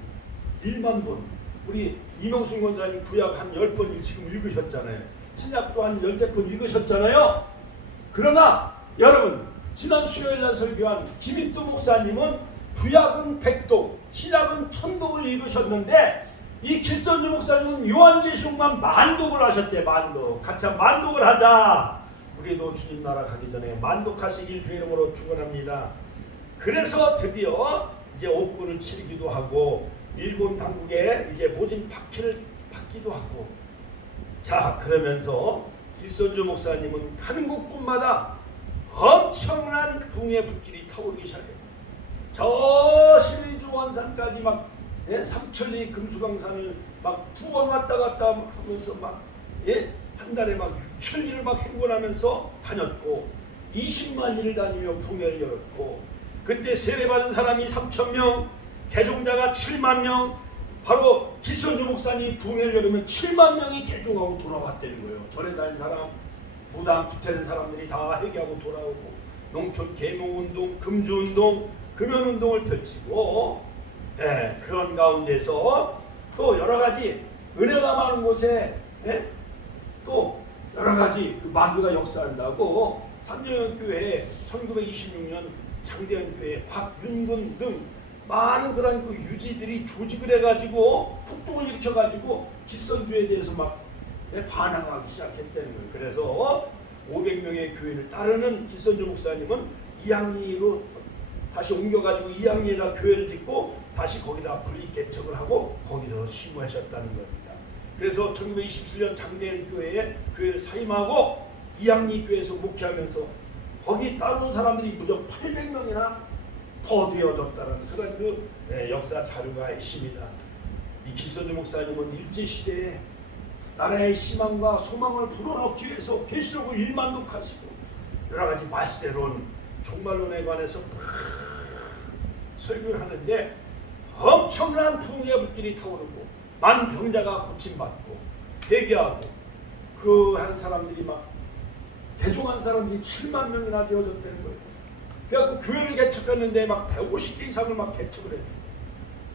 1만 번. 우리 이명순 권사님 구약 한 10번 지금 읽으셨잖아요. 신약도 한 10번 읽으셨잖아요. 그러나 여러분, 지난 수요일날 설교한 김익도 목사님은 구약은 100독, 신약은 1000독을 읽으셨는데 이 길선주 목사님은 요한계시록만 10,000독을 하셨대. 10,000독. 같이 만독을 하자. 우리도 주님 나라 가기 전에 만독하시길 주의 이름으로 축원합니다. 그래서 드디어 이제 옥고를 치르기도 하고 일본 당국에 이제 모진 박해를 받기도 하고, 자 그러면서 길선주 목사님은 가는 곳곳마다 엄청난 붕의 불길이 타오르기 시작해요. 저 시리즈 원산까지 막 삼천리 금수강산을 막 2번 왔다 갔다 하면서 막 한 달에 막 6,000리를 막 행군하면서 다녔고 20만 리를 다니며 붕해를 열었고, 그때 세례받은 사람이 3,000명, 개종자가 7만 명, 바로 길선주 목사님이 붕해를 열으면 7만 명이 개종하고 돌아왔다는 거예요. 절에 다닌 사람, 무당 구태는 사람들이 다 회개하고 돌아오고, 농촌 계몽운동, 금주운동, 금연운동을 펼치고, 그런 가운데서 또 여러가지 은혜가 많은 곳에 또 여러가지 그 마귀가 역사한다고 삼재연교회 1926년 장대연교회 박윤근 등 많은 그런 그 유지들이 조직을 해가지고 폭동을 일으켜가지고 길선주에 대해서 막 반항하기 시작했다는 거예요. 그래서 500명의 교회를 따르는 길선주 목사님은 이항리로 다시 옮겨가지고 이항리에다 교회를 짓고 다시 거기다 분리개척을 하고 거기서 심무하셨다는 겁니다. 그래서 1927년 장대현 교회에 교회를 사임하고 이항리 교회에서 목회하면서 거기 따르는 사람들이 무려 800명이나 더 되어졌다는 그런 그 역사 자료가 있습니다. 이 길선주 목사님은 일제시대에 나라의 희망과 소망을 불어넣기 위해서 계시록을 1만 독하시고 여러가지 말세론, 종말론에 관해서 설교를 하는데 엄청난 붕의 불길이 타오르고 만병자가 고침받고 회개하고 그 한 사람들이 막 개종한 사람들이 7만 명이나 되어졌다는 거예요. 그래갖고 교회를 개척했는데 막 150개 이상을 막 개척을 해주고,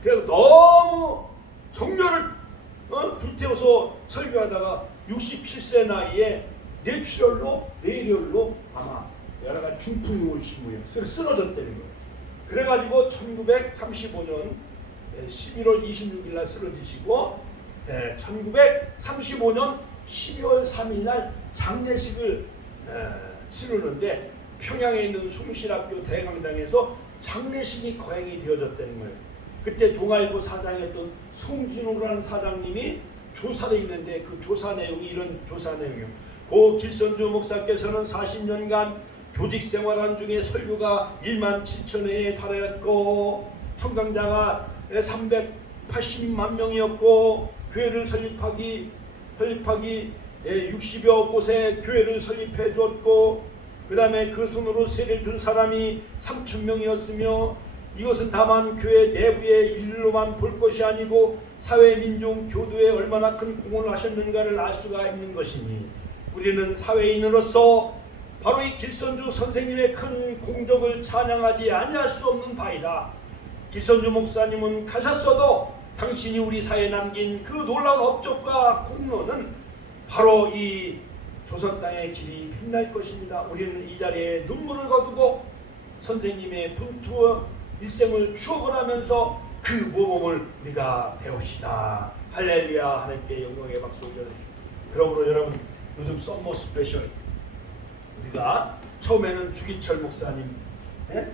그래서 너무 정열을 불태워서 설교하다가 67세 나이에 뇌출혈로 아마 여러가지 중풍이 오신 거예요. 쓰러졌다는 거예요. 그래가지고 1935년 11월 26일 날 쓰러지시고 1935년 12월 3일 날 장례식을 치르는데 평양에 있는 숭실학교 대강당에서 장례식이 거행이 되어졌다는 거예요. 그때 동아일보 사장이었던 송진호라는 사장님이 조사를 읽는데 그 조사 내용이 이런 조사 내용이에요. 고 길선주 목사께서는 40년간 교직 생활한 중에 설교가 1만 7천 회에 달하였고 청강자가 380만 명이었고 교회를 설립하기 60여 곳에 교회를 설립해 주었고, 그 다음에 그 손으로 세례를 준 사람이 3,000명이었으며 이것은 다만 교회 내부의 일로만 볼 것이 아니고 사회, 민족, 교도에 얼마나 큰 공헌을 하셨는가를 알 수가 있는 것이니 우리는 사회인으로서 바로 이 길선주 선생님의 큰 공적을 찬양하지 아니할 수 없는 바이다. 길선주 목사님은 가셨어도 당신이 우리 사회에 남긴 그 놀라운 업적과 공로는 바로 이 조선 땅의 길이 빛날 것입니다. 우리는 이 자리에 눈물을 거두고 선생님의 분투와 일생을 추억을 하면서 그 모범을 우리가 배웁시다. 할렐루야. 하나님께 영광의 박수 올려주십시오. 그러므로 여러분, 요즘 썸머 스페셜 우리가 처음에는 주기철 목사님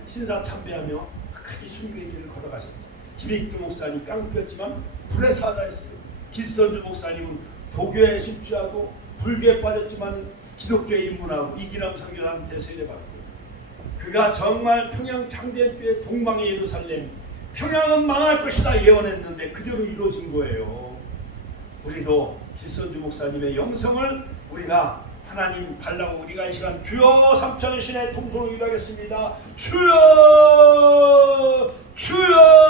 신사 참배하며 끝까지 순교의 길을 걸어가셨죠. 김익두 목사님 깡패였지만 불의 사자였어요. 길선주 목사님은 도교에 심취하고 불교에 빠졌지만 기독교에 입문하고 이기람 선교사한테 세례받고, 그가 정말 평양 장대교회 동방의 예루살렘, 평양은 망할 것이다 예언했는데 그대로 이루어진 거예요. 우리도 길선주 목사님의 영성을 우리가 하나님 달라고 우리가 이 시간 주여 삼천신의 통솔을 기도하겠습니다. 주여 주여